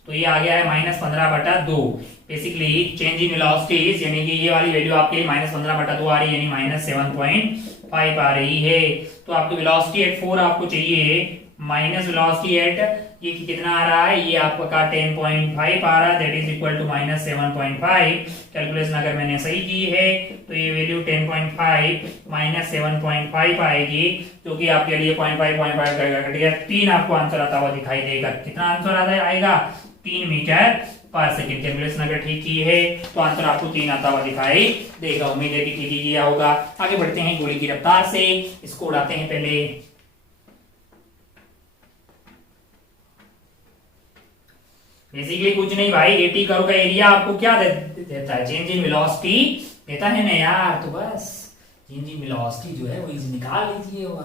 तो ये आ गया है -15/2। बेसिकली चेंज इन वेलोसिटीज यानी कि ये वाली वैल्यू आपके लिए -15/2 आ रही है, यानी -7.5 आ रही है। तो आपको वेलोसिटी एट 4 आपको चाहिए, माइनस वेलोसिटी एट ये कितना आ रहा है, ये आपका 10.5 आ रहा है, that is equal to -7.5। Calculation अगर मैंने सही की है तो ये वैल्यू 10.5 -7.5 आएगी, जो कि आपके लिए 0.5 कटेगा, 3 आपको आंसर आता हुआ दिखाई देगा। कितना आंसर आएगा 3 मीटर पर सेकेंड। कैलकुलेशन अगर ठीक की है तो आंसर आपको 3 आता हुआ दिखाई देगा। उम्मीद है कि ठीक ही किया होगा। आगे बढ़ते हैं गोली की रफ्तार से, इसको उड़ाते हैं पहले। बेसिकली कुछ नहीं भाई, 80 कर्व का एरिया आपको क्या देता है, चेंज इन वेलोसिटी देता है ना यार, तो बस चेंज इन वेलोसिटी जो है वो इसे निकाल लीजिए, और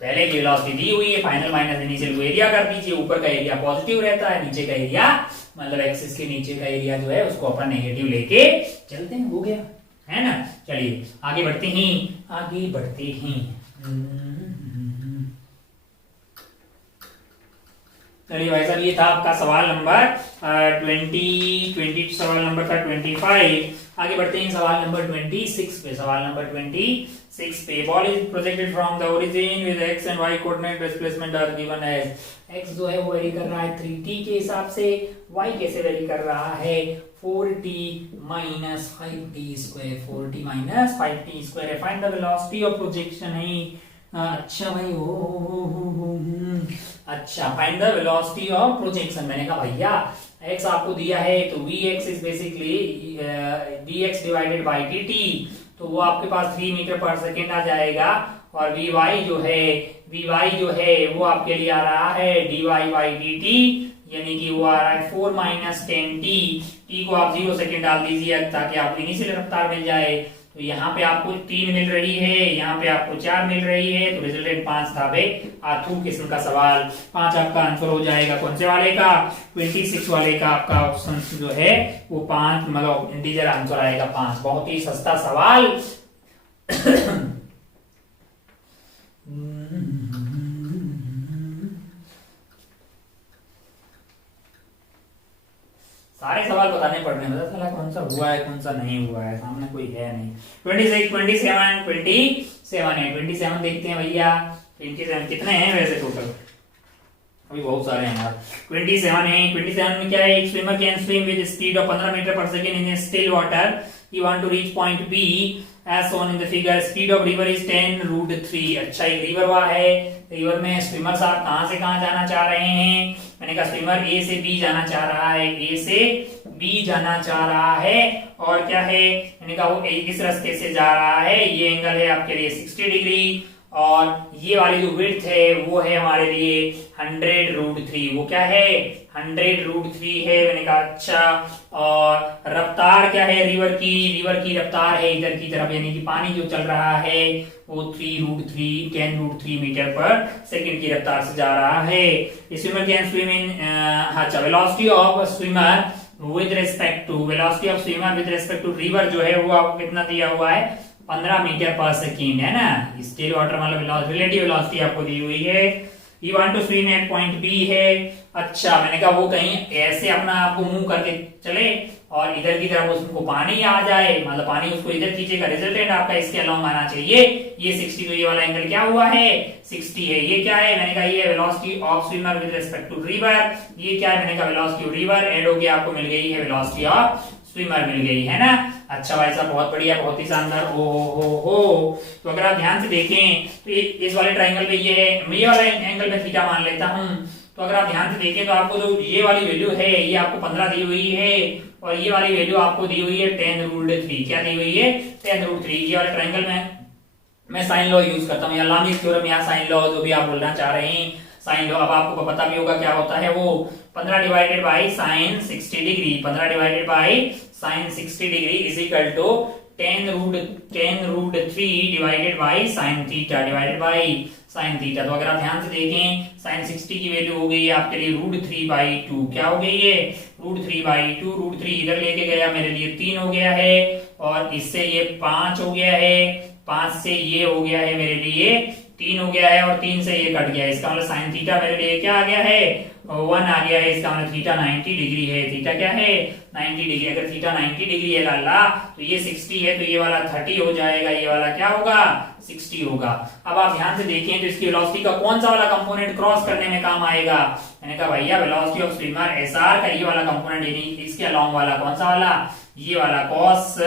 पहले की वेलोसिटी दी हुई है, फाइनल माइनस इनिशियल को एरिया कर दीजिए। ऊपर का एरिया पॉजिटिव रहता है, नीचे का एरिया मतलब एक्सिस के नीचे का एरिया जो है उसको अपन नेगेटिव लेके चलते हैं, हो गया है ना। चलिए आगे बढ़ते हैं। चलिए भाई साहब, ये था आपका सवाल नंबर 20 सवाल नंबर था 25। आगे बढ़ते हैं सवाल नंबर 26 पे। सवाल नंबर 26 पे, ball is projected from the origin with X and Y coordinate displacement are given as. X जो है वो वेरी कर रहा है 3t के हिसाब से, वाई कैसे वेरी कर रहा है 4t minus 5t square, 4t minus 5t square. Find the velocity of projection है। अच्छा भाई अच्छा, find the velocity of projection. मैंने कहा भैया x आपको दिया है तो vx is basically dx divided by dt, तो वो आपके पास 3 मीटर पर सेकेंड आ जाएगा। और vy जो है वो आपके लिए आ रहा है dy बाई dt, यानी कि वो आ रहा है 4 माइनस 10t। t को आप 0 सेकेंड डाल दीजिए ताकि आपको इनिशियल रफ्तार मिल जाए। तो यहाँ पे आपको 3 मिल रही है, यहाँ पे आपको 4 मिल रही है, तो रिजल्टेंट 5 था भाई। आठू किस्म का सवाल 5 आपका आंसर हो जाएगा। कौन से वाले का? 26 वाले का आपका ऑप्शन जो है वो 5, मतलब इंटीजर आंसर आएगा 5। बहुत ही सस्ता सवाल। सारे सवाल बताने पड़ रहे हैं, साला कौन सा हुआ है कौन सा नहीं हुआ है, सामने कोई है नहीं। 26, 27 है। 27 देखते हैं भैया। 27 कितने हैं वैसे टोटल? अभी बहुत सारे हैं यार। 27 है। 27 में क्या है? एक swimmer can swim with speed of 15 metre per second in still water. You want to reach point B as shown in the figure. Speed of river is 10√3। अच्छा, एक रिवर हुआ है, रिवर में स्विमर साहब कहां से कहां जाना चाह रहे हैं? मैंने कहा स्विमर ए से बी जाना चाह रहा है, ए से बी जाना चाह रहा है। और क्या है? मैंने कहा वो इस रास्ते से जा रहा है। ये एंगल है आपके लिए 60 डिग्री, और ये वाली जो विड्थ है वो है हमारे लिए 100√3। वो क्या है? 100√3 है। मैंने कहा अच्छा, और रफ्तार क्या है रिवर की रफ्तार है इधर की तरफ, यानी कि पानी जो चल रहा है वो 10√3 मीटर पर सेकंड की रफ्तार से जा रहा है। स्विमर कैन स्विम इन, अच्छा, velocity of swimmer with respect to river जो है वो आपको कितना दिया हुआ है? 15 मीटर पर सेकेंड, है ना। स्टिल वाटर मतलब रिलेटिव वेलोसिटी आपको दी हुई है। You want to swim at point B है। अच्छा, मैंने कहा वो कहीं ऐसे अपना आपको मुंह करके चले और इधर की तरफ उसको पानी आ जाए, मतलब पानी उसको इधर खींचेगा। रिजल्टेंट आपका इसके अलोंग आना चाहिए। ये 60, तो ये वाला एंगल क्या हुआ है? 60 है। ये क्या है? मैंने कहा ये velocity of swimmer with respect to river. ये क्या है? मैंने कहा वेलोसिटी ऑफ रिवर ऐड हो गया, आपको मिल गई है वेलोसिटी ऑफ स्विमर मिल गई, है ना। अच्छा भाई साहब, बहुत बढ़िया, बहुत ही शानदार। हो। तो अगर आप ध्यान से देखें तो इस वाले ट्राइंगल पे ये वाला एंगल में थीटा मान लेता हूं। तो अगर आप ध्यान से देखें तो आपको जो ये वाली वैल्यू है ये आपको 15 दी हुई है, और ये वाली वैल्यू आपको दी हुई है 10√3। क्या दी हुई है? 10√3। ये वाले ट्राइंगल में मैं साइन लॉ यूज करता हूँ, या लामीज थ्योरम या साइन लॉ, जो भी आप बोलना चाह रहे हैं, साइन लॉ। अब आपको पता भी होगा क्या होता है वो 15 divided by sine 60 degree. 15 divided by sine 60 degree is equal to 10√3 divided by sine theta divided by sine theta. तो अगर आप ध्यान से देखें साइन 60 की वैल्यू हो गई है आपके लिए √3/2। क्या हो गई है? √3/2। √3 इधर लेके गया, मेरे लिए 3 हो गया है, और इससे ये 5 हो गया है, 5 से ये हो गया है मेरे लिए 3 हो गया है, और 3 से ये कट गया है। इसका मतलब साइन थीटा मेरे लिए क्या आ गया है? 1 आ गया है। इसका मतलब थीटा 90 डिग्री है। थीटा क्या है? 90 डिग्री। अगर थीटा 90 डिग्री है लाला, तो ये 60 है, तो ये वाला 30 हो जाएगा, ये वाला क्या होगा? 60 होगा। अब आप ध्यान से देखें तो इसकी वेलोसिटी का कौन सा वाला कंपोनेंट क्रॉस करने में काम आएगा? मैंने कहा भैया वेलोसिटी ऑफ स्विमर एसआर का ये वाला कंपोनेंट, यानी इसके अलोंग वाला कौन सा वाला? ये वाला cos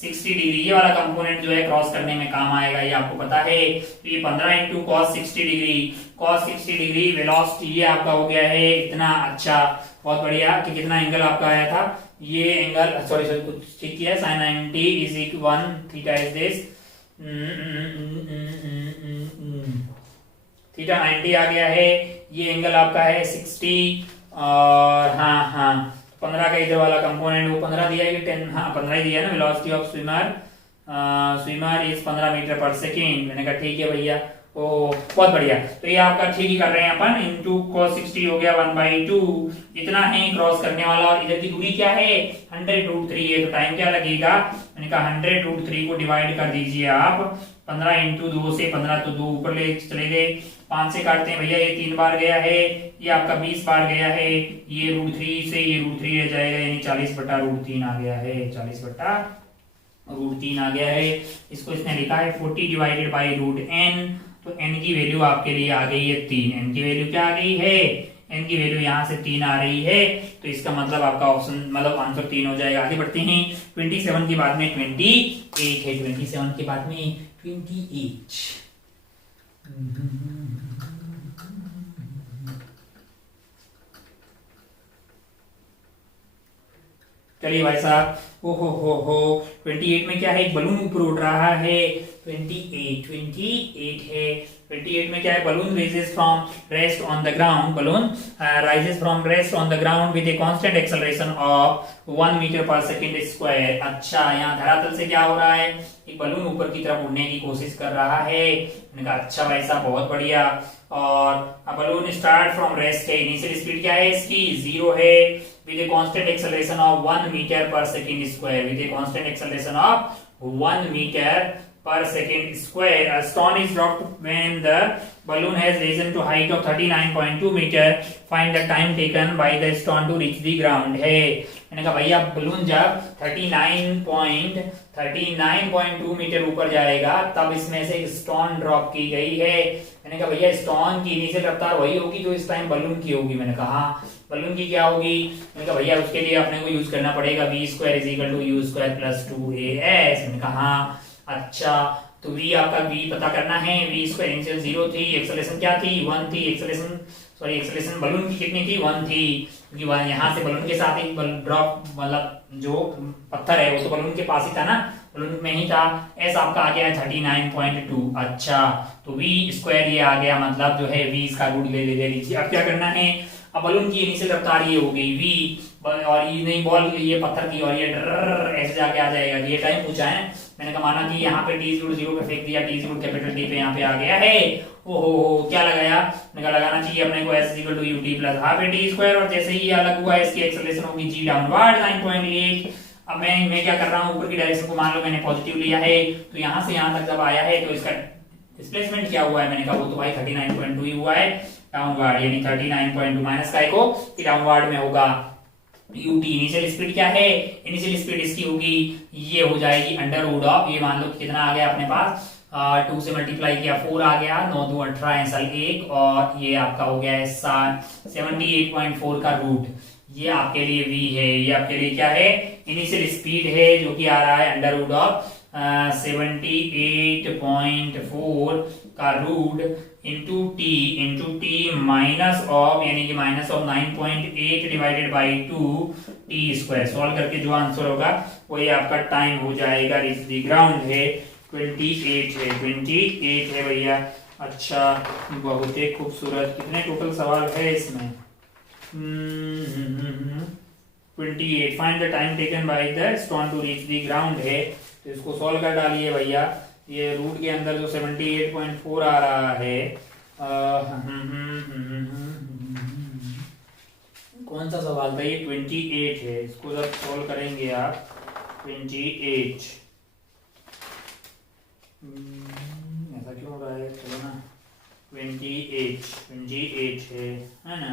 60 डिग्री, ये वाला कंपोनेंट जो है क्रॉस करने में काम आएगा, ये आपको पता है। तो ये 15 into cos 60 degree, cos 60 degree velocity ये आपका हो गया है इतना। अच्छा, बहुत बढ़िया। कि कितना एंगल आपका आया था? ये एंगल, सॉरी कुछ ठीक किया है, sin 90 is equal 1 theta is this, theta 90 आ गया है। ये एंगल आपका है 60, और हाँ 15 का इधर वाला कंपोनेंट वो 15 दिया है, 10, हाँ 15 ही दिया ना। Velocity of swimmer is 15 metre per second. मैंने कहा ठीक है भैया। ओ बहुत बढ़िया। तो ये आपका ठीक ही कर रहे हैं अपन। इंटू cos 60 हो गया 1/2, इतना है क्रॉस करने वाला, और इधर की दूरी क्या है? 100√3 है। तो टाइम क्या लगेगा? मैंने कहा 100√3 को डिवाइड कर दीजिए आप। 15 इंटू 2 से 15, तो 2 ऊपर ले चले गए, 5 से काटते हैं भैया, ये 3 बार गया है, ये आपका 20 बार गया है, ये √3 से ये √3 रह जाएगा, यानी 40/√3 आ गया है। 40/√3 √3 आ गया है। इसको इसने लिखा है 40 डिवाइडेड बाई √n, तो n की वैल्यू आपके लिए आ गई है 3। n की वैल्यू क्या आ गई है? n की वैल्यू यहाँ से 3 आ रही है, तो इसका मतलब आपका ऑप्शन मतलब आंसर 3 हो जाएगा। आगे बढ़ते हैं। 27 के बाद में 28 है। 27 के बाद में 28। चलिए भाई साहब, हो 28 में क्या है? एक बलून ऊपर उड़ रहा है। 28 है। 28 में क्या है? Balloon raises from rest on the ground, balloon rises from rest on the ground with a constant acceleration of 1 meter per second square। अच्छा, यहाँ धरातल से क्या हो रहा है? एक बलून ऊपर की तरफ उड़ने की कोशिश कर रहा है। मैंने कहा अच्छा भाई साहब, बहुत बढ़िया। और बलून स्टार्ट फ्रॉम रेस्ट है। इनिशियल स्पीड क्या है इसकी? 0 है। with a constant acceleration of 1 meter per second square, with a constant acceleration of 1 meter per second square. A stone is dropped when the balloon has risen to height of 39.2 meter. Find the time taken by the stone to reach the ground है। मैंने कहा भैया balloon जब 39.2 metre ऊपर जाएगा तब इसमें से एक स्टोन ड्रॉप की गई है। मैंने कहा भैया स्टोन की इनिशियल रफ्तार वही होगी जो इस टाइम बलून की होगी। मैंने कहा बलून की क्या होगी? मैंने कहा भैया उसके लिए अपने को यूज करना पड़ेगा v² = u² + 2as। मैंने कहा अच्छा, तो v आपका v पता करना है। v² इनिशियल 0 थी, एक्सेलरेशन क्या थी? 1 थी। एक्सेलरेशन बलून की कितनी थी? 1 थी, क्योंकि यहाँ से बलून के साथ एक ड्रॉप मतलब जो पत्थर है वो तो बलून के पास ही था ना, बलून में ही था। s आपका आ गया है 39.2। अच्छा, तो v² ये आ गया, मतलब जो है v इसका रूट ले लीजिए। अब क्या करना है? अब बलून की इनिशियल रफ्तार ये हो गई v, और ये नहीं बॉल ये पत्थर की, और ये ऐसे जाके आ जाएगा। ये टाइम पूछा है। मैंने कहा माना कि यहाँ पे t0 पे फेंक दिया, t0 कैपिटल T पे यहाँ पे आ गया है। ओहो, क्या लगाया? मैंने कहा लगाना चाहिए अपने को s = ut + ½ t², और जैसे ही अलग हुआ इसकी एक्सेलरेशन होगी g डाउनवर्ड 9.8। अब मैं क्या कर रहा हूँ? ऊपर की डायरेक्शन को मान लो मैंने पॉजिटिव लिया है, तो यहाँ से यहाँ तक जब आया है तो इसका डिस्प्लेसमेंट क्या हुआ है? मैंने कहा वो तो भाई 39.2 ही हुआ है डाउनवर्ड, यानी 39.2 माइनस का को कि डाउनवर्ड में होगा ut। इनिशियल स्पीड क्या है? इनिशियल स्पीड इसकी होगी, ये हो जाएगी √, ये मान लो कितना आ गया अपने पास, 2 से मल्टीप्लाई किया 4 आ गया, 9 2 18 ऐसा 1, और ये आपका हो गया है 78.4 का रूट। ये आपके लिए v है। ये आपके लिए क्या है? इनिशियल स्पीड है, जो कि आ रहा है √78.4 का root into T minus of, यानी कि minus of 9.8 divided by 2 t²। Solve करके जो आंसर होगा वही आपका टाइम हो जाएगा। रीच द ग्राउंड है 28 है भैया। अच्छा, बहुत ही खूबसूरत। कितने टोटल सवाल है इसमें? 28। Find the time taken by the stone to reach the ground है, तो इसको सॉल्व कर डालिए भैया। ये रूट के अंदर जो 78.4 आ रहा है, कौन सा सवाल था? ये 28 है। इसको जब सॉल्व करेंगे आप 28, ऐसा क्यों हो रहा है? चलो ना, 28 है ना?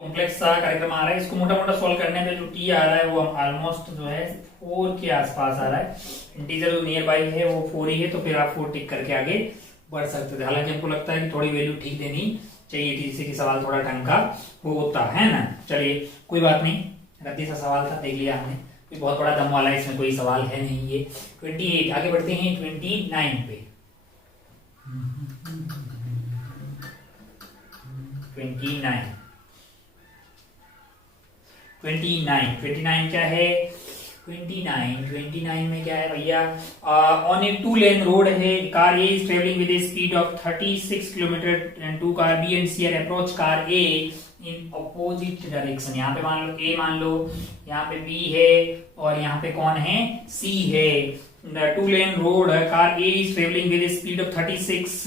कॉम्प्लेक्स सा कार्यक्रम आ रहा है। इसको मोटा मोटा सॉल्व करने पे जो टी आ रहा है वो ऑलमोस्ट जो है 4 के आसपास आ रहा है। इंटीजर जो नियर बाई है वो 4 ही है, तो फिर आप 4 टिक करके आगे बढ़ सकते थे। हालांकि हमको लगता है कि थोड़ी वैल्यू ठीक देनी चाहिए थी, जिससे कि सवाल थोड़ा ढंग का होता है ना। चलिए कोई बात नहीं, रद्दी सा सवाल था, देख लिया हमने। कोई बहुत बड़ा दम वाला इसमें कोई सवाल है नहीं। ये 28। आगे बढ़ते हैं 29 पे। 29 क्या है? 29 में क्या है भैया? ऑन ए 2 लेन रोड है, car A is travelling with a speed of 36 kilometre and 2 car B and C are approach car A in opposite direction. यहाँ पे मान लो ए, मान लो यहाँ पे बी है, और यहाँ पे कौन है? सी है। 2 lane road, car A is travelling with a speed of 36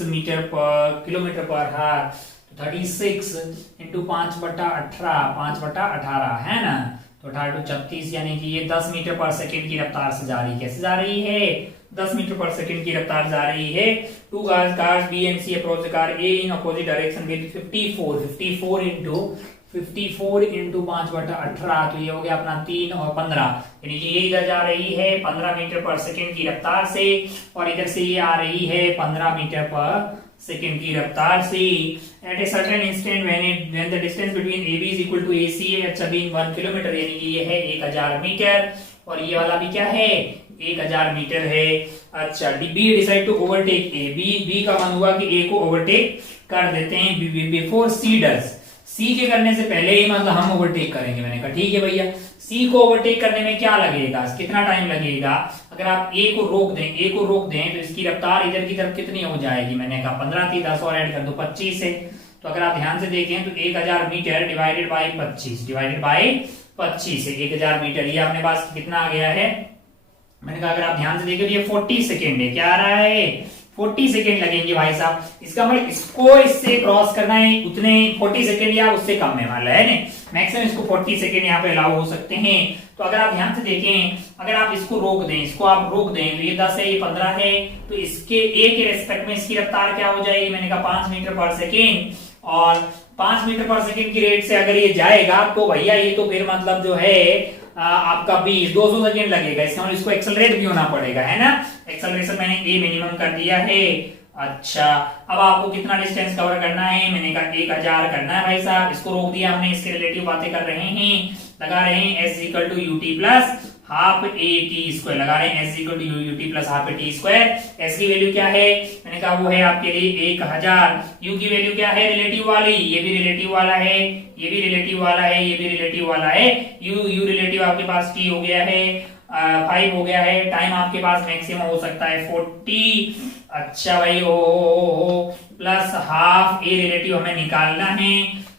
kilometre पर हार। 36 इंटू 5/18 है ना, तो 18 2 36, यानी कि ये 10 मीटर पर सेकेंड की रफ्तार से जा रही है। कैसे जा रही है? 10 मीटर पर सेकंड की रफ्तार जा रही है। Two cars B and C approach the car A in opposite direction with 54 into 5/18, तो ये हो गया अपना 3 और 15, यानी कि ये इधर जा रही है 15 मीटर पर सेकंड की रफ्तार से और इधर से ये आ रही है 15 मीटर पर सेकंड की रफ्तार से। At a certain instant when the distance between AB is equal to AC at 1 kilometre, यानी कि ये है 1000 मीटर और ये वाला भी क्या है 1000 मीटर है। अच्छा, B decide to overtake A, B का मन हुआ कि ए को ओवरटेक कर देते हैं बिफोर सी डज, सी के करने से पहले ही मतलब हम ओवरटेक करेंगे। मैंने कहा ठीक है भैया, सी को ओवरटेक करने में क्या लगेगा, कितना टाइम लगेगा, अगर आप ए को रोक दें तो इसकी रफ्तार इधर की तरफ कितनी हो जाएगी, मैंने कहा 15 थी, 10 और ऐड कर दो 25 है। तो अगर आप ध्यान से देखें तो 1000 मीटर डिवाइडेड बाई 25 है 1000 मीटर, ये अपने पास कितना आ गया है, मैंने कहा अगर आप ध्यान से देखें तो ये 40 सेकेंड है, क्या आ रहा है 40 सेकेंड लगेंगे भाई साहब। इसका मतलब इसको इससे क्रॉस करना है उतने 40 सेकेंड या उससे कम में वाला है ना, मैक्सिमम इसको 40 सेकेंड यहाँ पे अलाउ हो सकते हैं। तो अगर आप ध्यान से देखें, अगर आप इसको रोक दें तो ये 10 है, ये 15 है, तो इसके ए के रेस्पेक्ट में इसकी रफ्तार क्या हो जाएगी, मैंने कहा 5 मीटर पर सेकेंड, और 5 मीटर पर सेकेंड की रेट से अगर ये जाएगा तो भैया ये तो फिर मतलब जो है आपका 200 सेकेंड लगेगा, इसका मतलब इसको एक्सेलरेट भी होना पड़ेगा, है ना। एक्सेलरेशन मैंने ए मिनिमम कर दिया है। अच्छा, अब आपको कितना डिस्टेंस कवर करना है, मैंने कहा 1000 करना है भाई साहब, इसको रोक दिया हमने, इसके रिलेटिव बातें कर रहे हैं, लगा रहे हैं S equal to UT plus half AT square, लगा रहे हैं S equal to UT plus half AT square. S की वैल्यू क्या है, मैंने कहा वो है आपके लिए 1000, U की वैल्यू क्या है रिलेटिव वाली, ये भी रिलेटिव वाला है, ये भी रिलेटिव वाला है, ये भी रिलेटिव वाला है, U रिलेटिव आपके पास T हो गया है 5 हो गया है, टाइम आपके पास मैक्सिमम हो सकता है 40। अच्छा भाई, O plus half A relative हमें निकालना है,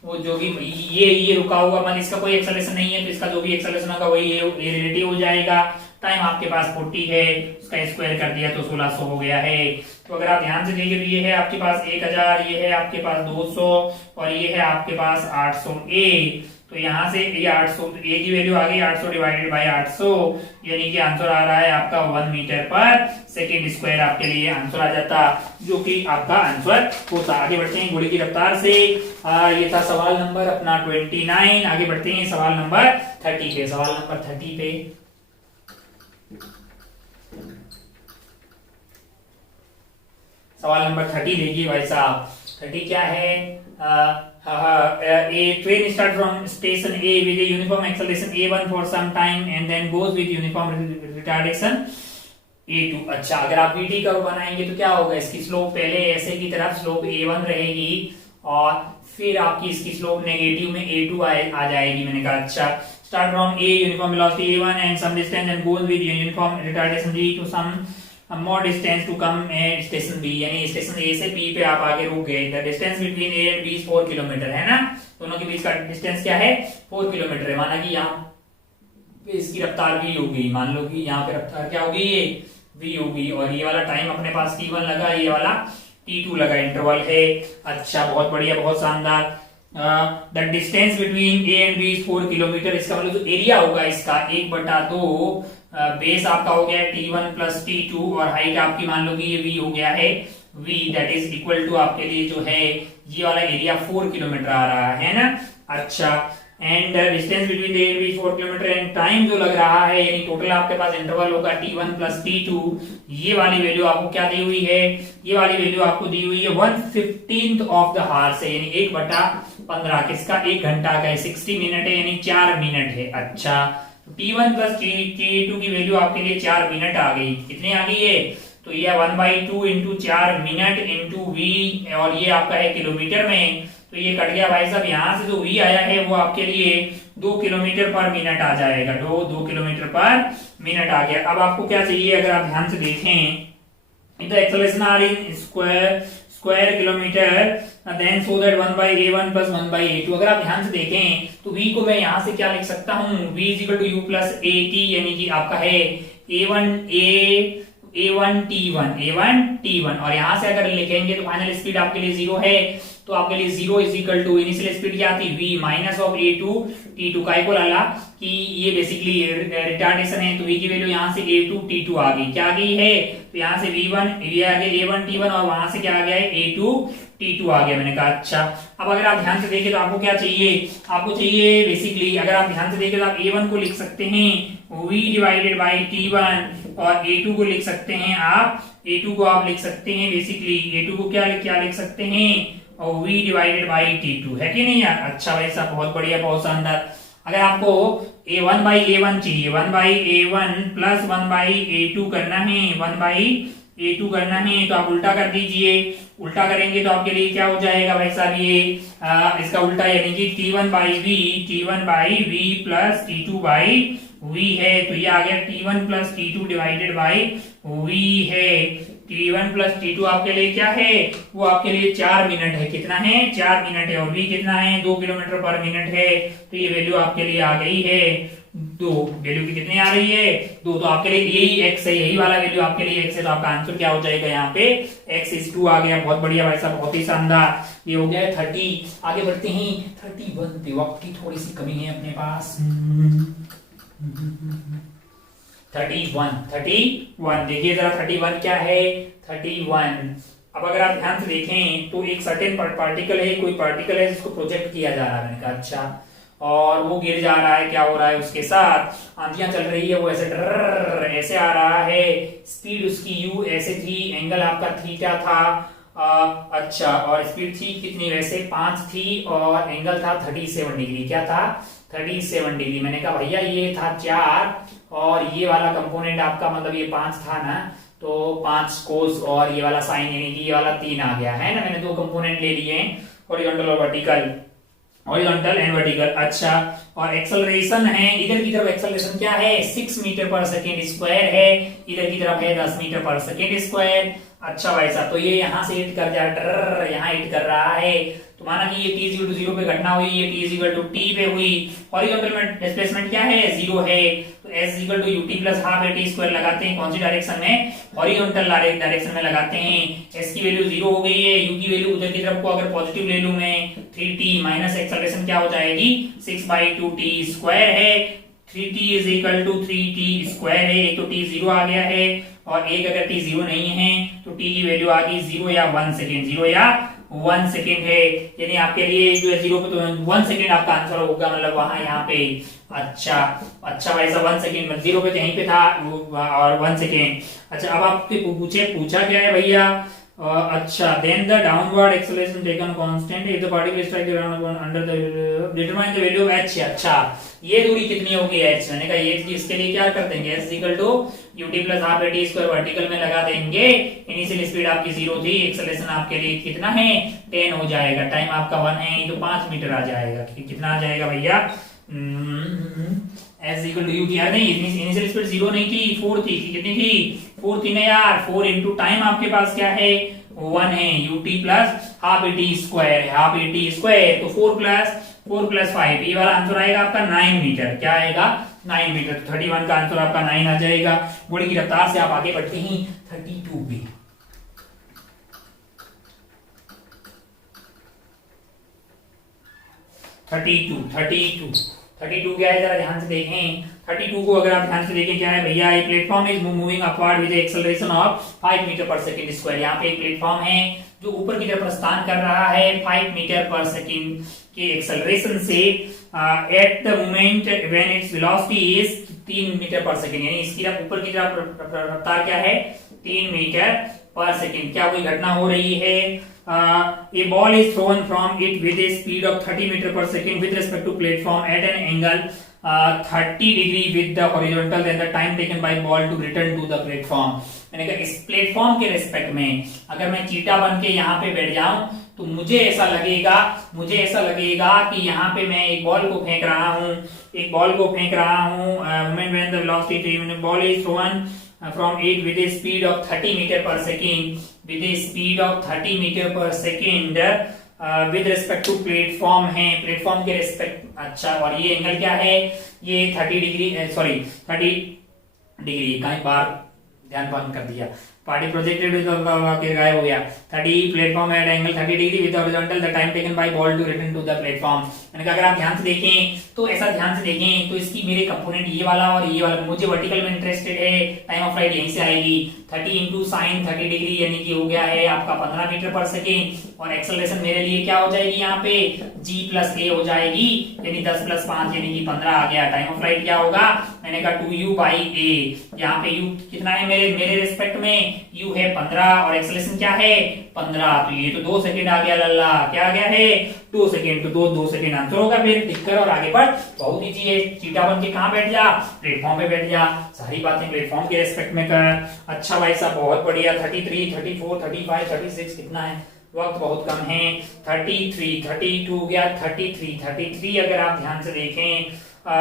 वो जो भी ये रुका हुआ मतलब इसका कोई एक्सेलरेशन नहीं है, तो इसका जो भी एक्सेलरेशन होगा वही ए रिलेटिव हो जाएगा। टाइम आपके पास 40 है, उसका स्क्वायर कर दिया तो 1600 हो गया है। तो अगर आप ध्यान से देखिए तो ये है आपके पास 1000, ये है आपके पास 200 और ये है आपके पास 800 ए। तो यहाँ से ये 800, तो ए की वैल्यू आ गई 800 डिवाइडेड बाई 800, यानी कि आंसर आ रहा है आपका 1 मीटर पर सेकेंड स्क्वायर, आपके लिए आंसर आ जाता, जो कि आपका आंसर होता। आगे बढ़ते हैं घोड़े की रफ्तार से। ये था सवाल नंबर अपना 29। आगे बढ़ते हैं सवाल नंबर 30 पे। सवाल नंबर 30 पे सवाल नंबर 30 देखिए भाई साहब। 30 क्या है, a train starts from station A with a uniform acceleration A1 for some time and then goes with uniform retardation A2। अच्छा, अगर आप VT कर्व बनाएंगे तो क्या होगा, इसकी स्लोप पहले ऐसे की तरफ स्लोप A1 रहेगी और फिर आपकी इसकी स्लोप नेगेटिव में A2 आ जाएगी। मैंने कहा अच्छा, start from A uniform velocity A1 and some distance and goes with uniform retardation B to some more distance to come at station B, यानी स्टेशन A से B पे आप आगे रुक गए। The distance between A and B is 4 kilometre, है ना, दोनों के बीच का डिस्टेंस क्या है 4 किलोमीटर है। माना कि यहाँ पे इसकी रफ्तार V होगी, मान लो कि यहाँ पे रफ्तार क्या होगी, ये V होगी, और ये वाला टाइम अपने पास T1 लगा, ये वाला T2 लगा, इंटरवल है। अच्छा, बहुत बढ़िया, बहुत शानदार। The distance between A and B is 4 kilometre, इसका मतलब जो एरिया होगा इसका 1/2, बेस आपका हो गया T1 प्लस T2 और हाइट आपकी मान लो कि ये V हो गया है V, that is equal to आपके लिए जो है ये वाला एरिया 4 किलोमीटर आ रहा है ना। अच्छा, and distance between A and B 4 kilometre and time जो लग रहा है, यानी टोटल आपके पास इंटरवल होगा T1 प्लस T2। ये वाली वैल्यू आपको क्या दी हुई है, ये वाली वैल्यू आपको दी हुई है 1/15 ऑफ द हावर से, यानी 1/15 किसका, 1 घंटा का है, 60 मिनट है, यानी 4 मिनट है। अच्छा, T1 प्लस T2 की वैल्यू आपके लिए 4 मिनट आ गई, कितनी आ गई है, तो ये 1/2 इंटू 4 मिनट इंटू V, और ये आपका है किलोमीटर में, तो ये कट गया भाई साहब, यहाँ से जो V आया है वो आपके लिए 2 किलोमीटर पर मिनट आ जाएगा, 2 किलोमीटर पर मिनट आ गया। अब आपको क्या चाहिए, अगर आप ध्यान से देखें, the acceleration are in square kilometre then so that 1/A1 plus 1/A2। अगर आप ध्यान से देखें तो V को मैं यहां से क्या लिख सकता हूं, V is equal to U plus AT, यानी कि आपका है A1 T1 और यहां से अगर लिखेंगे तो फाइनल स्पीड आपके लिए 0 है, तो आपके लिए 0 is equal to initial speed क्या थी v minus of a2 t2 का इक्वल आला कि ये बेसिकली रिटार्डेशन है, तो v की वैल्यू यहाँ से a2 t2 आ गई, क्या आ गई है, तो यहाँ से v1 ये आ गया a1 t1 और वहां से क्या आ गया है a2 t2 आ गया। मैंने कहा अच्छा, अब अगर आप ध्यान से देखें तो आपको क्या चाहिए, आपको चाहिए बेसिकली अगर आप ध्यान से देखें तो आप a1 को लिख सकते हैं v डिवाइडेड बाई t1 और a2 को लिख सकते हैं आप a2 को आप लिख सकते हैं बेसिकली a2 को क्या लिख सकते हैं और v डिवाइडेड बाई t2, है कि नहीं यार। अच्छा भाई साहब बहुत बढ़िया बहुत शानदार। अगर आपको a1 बाई a1 चाहिए 1 by a1 plus 1 by a2 करना है 1 बाई a2 करना है तो आप उल्टा कर दीजिए, उल्टा करेंगे तो आपके लिए क्या हो जाएगा भाई साहब ये इसका उल्टा यानी कि t1 by v plus t2 by v है, तो ये आ गया t1 plus t2 divided by v है। t1 प्लस t2 आपके लिए क्या है, वो आपके लिए 4 मिनट है, कितना है 4 मिनट है, और v कितना है 2 किलोमीटर पर मिनट है, तो ये वैल्यू आपके लिए आ गई है 2, वैल्यू की कितनी आ रही है 2, तो आपके लिए यही x है, यही वाला वैल्यू आपके लिए x है, तो आपका आंसर क्या हो जाएगा यहाँ पे x is 2 आ गया। बहुत बढ़िया भाई साहब बहुत ही शानदार, ये हो गया 30। आगे बढ़ते हैं 31 पे, वक्त की थोड़ी सी कमी है अपने पास। 31 देखिए जरा 31 क्या है 31। अब अगर आप ध्यान से देखें तो एक सर्टेन पार्टिकल है, कोई पार्टिकल है जिसको प्रोजेक्ट किया जा रहा है, मैंने कहा अच्छा, और वो गिर जा रहा है, क्या हो रहा है उसके साथ आंधियां चल रही है, वो ऐसे डर ऐसे आ रहा है, स्पीड उसकी u ऐसे थी, एंगल आपका थीटा था अच्छा, और स्पीड थी कितनी वैसे 5 थी और एंगल था 37 डिग्री, क्या था 37 डिग्री। मैंने कहा भैया ये था 4 और ये वाला कंपोनेंट आपका मतलब ये 5 था ना, तो 5 कोस और ये वाला साइन यानी कि ये वाला 3 आ गया है ना, मैंने 2 कंपोनेंट ले लिए हॉरिजॉन्टल और वर्टिकल, हॉरिजॉन्टल एंड वर्टिकल। अच्छा, और एक्सेलरेशन है, इधर की तरफ एक्सेलरेशन क्या है 6 मीटर पर सेकेंड स्क्वायर है, इधर की तरफ है 10 मीटर पर सेकेंड स्क्वायर। अच्छा भाई साहब, तो ये यहाँ से हिट कर जा यहाँ हिट कर रहा है, तो माना कि ये t इक्वल टू 0 पे घटना हुई, ये t इक्वल टू t पे हुई, हॉरिजॉन्टल में डिस्प्लेसमेंट क्या है 0 है, तो s equal to ut plus half at square लगाते हैं, कौन सी डायरेक्शन में हॉरिजॉन्टल डायरेक्शन में लगाते हैं। s की वैल्यू 0 हो गई है, u की वैल्यू उधर की तरफ को अगर पॉजिटिव ले लूं मैं 3t माइनस एक्सेलरेशन क्या हो जाएगी 6/2t स्क्वायर है, 3t is equal to 3t square है, एक तो t 0 आ गया है और एक अगर t 0 नहीं है तो t की वैल्यू आ गई 0 या 1 सेकेंड, 0 या 1 सेकेंड है, यानी आपके लिए जो है 0 पे तो 1 सेकेंड आपका आंसर होगा, मतलब वहां यहाँ पे। अच्छा भाई साहब 1 सेकेंड मतलब 0 पे यहीं पे था और 1 सेकेंड। अच्छा, अब आपके पूछा क्या है भैया अच्छा, then the downward acceleration taken constant if the particle strike the ground under the determine the value of h। अच्छा, ये दूरी कितनी होगी h, मैंने कहा ये इसके लिए क्या कर देंगे s equal to ut plus half at square vertical में लगा देंगे, इनिशियल स्पीड आपकी 0 थी, एक्सेलरेशन आपके लिए कितना है 10 हो जाएगा, टाइम आपका 1 है तो 5 मीटर आ जाएगा, कितना आ जाएगा भैया s इक्वल टू ut यार नहीं, इनिशियल स्पीड 0 नहीं थी 4 थी, कितनी थी 4 थी ना यार, 4 इंटू टाइम आपके पास क्या है 1 है, ut plus half at square है, हाफ at स्क्वायर तो 4 प्लस 5, ये वाला आंसर आएगा आपका 9 मीटर, क्या आएगा 9 मीटर, तो 31 का आंसर आपका 9 आ जाएगा। घोड़े की रफ्तार से आप आगे बढ़ते हैं 32 पे। 32 क्या है जरा ध्यान से देखें, 32 को अगर आप ध्यान से देखें क्या है भैया, ये platform is moving upward with acceleration of 5 metre पर सेकंड स्क्वायर। यहाँ पे एक प्लेटफॉर्म है जो ऊपर की तरफ प्रस्थान कर रहा है 5 मीटर पर सेकंड के एक्सेलरेशन से at the moment when its velocity is 3 metre पर सेकंड, यानी इसकी तरफ ऊपर की तरफ रफ्तार क्या है 3 मीटर पर सेकंड। क्या कोई घटना हो रही है, a ball is thrown from it with a speed of 30 meter per second with respect to platform at an angle 30 degree with the horizontal, then the time taken by ball to return to the platform। मैंने कहा इस platform के respect में अगर मैं चीटा बन के यहाँ पे बैठ जाऊं तो मुझे ऐसा लगेगा कि यहाँ पे मैं एक बॉल को फेंक रहा हूँ, moment when the velocity ball is throne from it with a speed of 30 meter per second, with respect to platform है, प्लेटफॉर्म के रेस्पेक्ट। अच्छा, और ये एंगल क्या है, ये 30 डिग्री, 30 डिग्री, कहीं बार ध्यान बंद कर दिया, पार्टी प्रोजेक्टेड के गायब हो गया। 30 platform at angle 30 degree with horizontal the time taken by ball to return to the platform. मैंने कहा अगर आप ध्यान से देखें तो ऐसा ध्यान से देखें तो इसकी मेरे कंपोनेंट ये वाला और ये वाला, मुझे वर्टिकल में इंटरेस्टेड है, टाइम ऑफ फ्लाइट यहीं से आएगी 30 इंटू साइन 30 डिग्री यानी कि हो गया है आपका 15 मीटर पर सेकेंड। और एक्सेलरेशन मेरे लिए क्या हो जाएगी यहाँ पे g प्लस a हो जाएगी यानी 10 प्लस 5 यानी कि 15 आ गया। टाइम ऑफ फ्लाइट क्या होगा, मैंने कहा 2u बाई a। यहाँ पे u कितना है मेरे रिस्पेक्ट में, u है 15 और एक्सेलरेशन क्या है 15, तो ये तो 2 सेकंड आ गया लल्ला, क्या आ गया है 2 सेकंड, तो 2 सेकंड आंसर होगा। फिर टिक कर और आगे बढ़, बहुत ईजी है। चीटा बन के कहां बैठ जा, प्लेटफॉर्म पे बैठ जा, सारी बातें प्लेटफॉर्म के रिस्पेक्ट में कर। अच्छा भाई साहब बहुत बढ़िया। 33 34 35 36 कितना है, वक्त बहुत कम है। 33 32 गया 33 अगर आप ध्यान से देखें a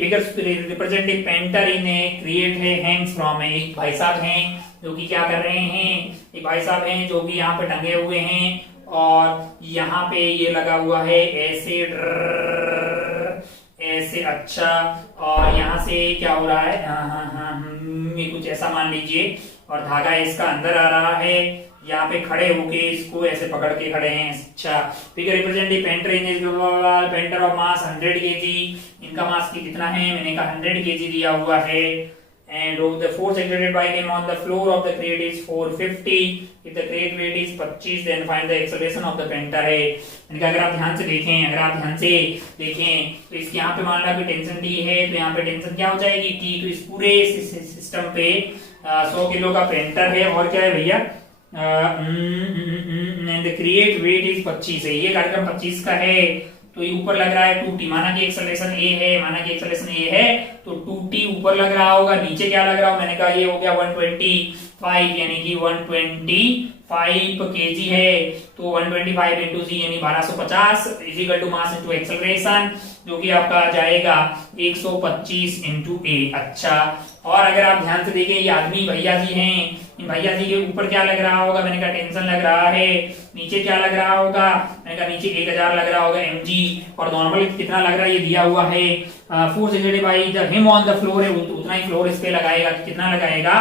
figures representing painter in a create है hangs from है। एक भाई साहब हैं जो कि क्या कर रहे हैं, एक भाई साहब हैं जो कि यहाँ पे टंगे हुए हैं और यहाँ पे ये लगा हुआ है ऐसे ऐसे। अच्छा और यहाँ से क्या हो रहा है, ये कुछ ऐसा मान लीजिए और धागा इसका अंदर आ रहा है, यहाँ पे खड़े होके इसको ऐसे पकड़ के खड़े हैं। अच्छा figure representative painter in painter of mass 100 KG. इनका मास की कितना है, मैंने कहा 100 केजी दिया हुआ है। And the force exerted by him on the floor of the crate is 450. If the crate weight is 25 then find the acceleration of the painter है। इनका अगर आप ध्यान से देखें, अगर आप ध्यान से देखें तो इसके यहाँ पे मान लो कि टेंशन T है, तो यहाँ पे टेंशन क्या हो जाएगी T। तो इस पूरे सिस्टम पे 100 किलो का पेंटर है और क्या है भैया क्रिएट वेट इज 25 है। ये कार्यक्रम 25 का है तो ये ऊपर लग रहा है 2t, माना कि एक्सेलरेशन a है, माना कि एक्सेलरेशन a है तो 2t ऊपर लग रहा होगा, नीचे क्या लग रहा हो, मैंने कहा ये हो गया 125 यानी कि 125 kg है। तो 125 इंटू जी यानी 1250 is equal to mass into acceleration जो कि आपका आ जाएगा 125 इंटू a। अच्छा और अगर आप ध्यान से देखें ये आदमी भैया जी हैं, इन भैया जी के ऊपर क्या लग रहा होगा, मैंने कहा टेंशन लग रहा है। नीचे क्या लग रहा होगा, मैंने कहा नीचे 1000 लग रहा होगा mg। और नॉर्मल कितना लग रहा है ये दिया हुआ है force exerted by the him on the floor है, उतना ही फ्लोर इस पे लगाएगा। कितना लगाएगा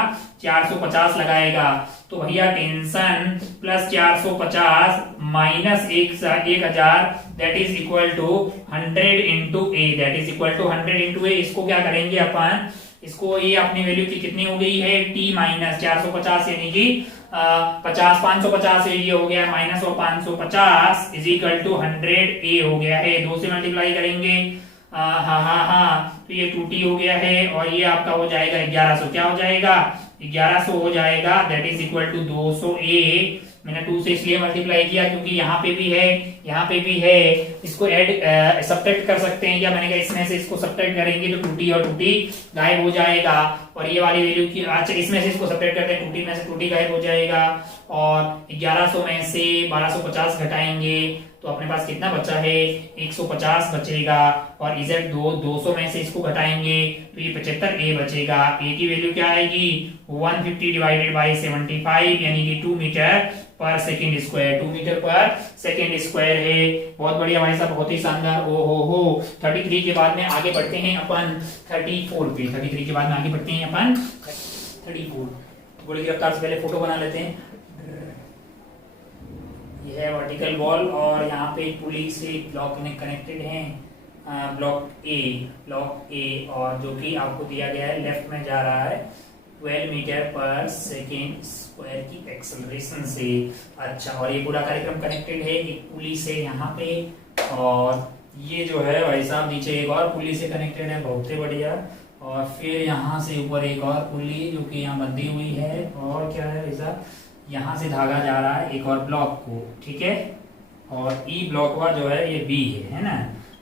450 लगाएगा। तो भैया tension plus 450 minus 1000 that is equal to 100 into a, that is equal to 100 into a. इसको क्या करेंगे अपन, इसको ये अपनी वैल्यू की कितनी हो गई है t माइनस 450 यानी कि 550 ये हो गया माइनस और 550 इज इक्वल टू 100 a हो गया है। 2 से मल्टीप्लाई करेंगे हाँ तो ये 2t हो गया है और ये आपका हो जाएगा 1100। क्या हो जाएगा 1100 हो जाएगा that is equal to 200 a। मैंने 2 से इसलिए मल्टीप्लाई किया क्योंकि यहाँ पे भी है यहाँ पे भी है, इसको ऐड सब्ट्रैक्ट कर सकते हैं क्या, मैंने कहा इसमें से इसको सब्ट्रैक्ट करेंगे तो 2t और 2t गायब हो जाएगा और ये वाली वैल्यू की अच्छा इसमें से इसको सब्ट्रैक्ट करते हैं 2t में से 2t गायब हो जाएगा और 1100 में से 1250 घटाएंगे तो अपने पास कितना बचा है 150 बचेगा और इजेड 200 में से इसको घटाएंगे तो ये 75 a बचेगा। a की वैल्यू क्या आएगी 150 डिवाइडेड बाय 75 यानी कि 2 metre per second square, 2 metre per second square है। बहुत बढ़िया भाई साहब, बहुत ही शानदार। ओ हो 33 के बाद में आगे बढ़ते हैं अपन 34 पे। 33 के बाद में आगे बढ़ते हैं अपन 34। गोली की रफ्तार से पहले फोटो बना लेते हैं। ये है वर्टिकल वॉल और यहाँ पे पुली से ब्लॉक कनेक्टेड है, ब्लॉक ए और जो कि आपको दिया गया है लेफ्ट में जा रहा है 12 मीटर पर सेकेंड स्क्वायर की एक्सेलरेशन से। अच्छा और ये पूरा कार्यक्रम कनेक्टेड है एक पुली से यहाँ पे और ये जो है भाई साहब नीचे एक और पुली से कनेक्टेड है, बहुत ही बढ़िया। और फिर यहाँ से ऊपर एक और पुली जो कि यहाँ बंधी हुई है और क्या है भाई साहब यहाँ से धागा जा रहा है एक और ब्लॉक को, ठीक है। और ई ब्लॉक का जो है ये बी है ना।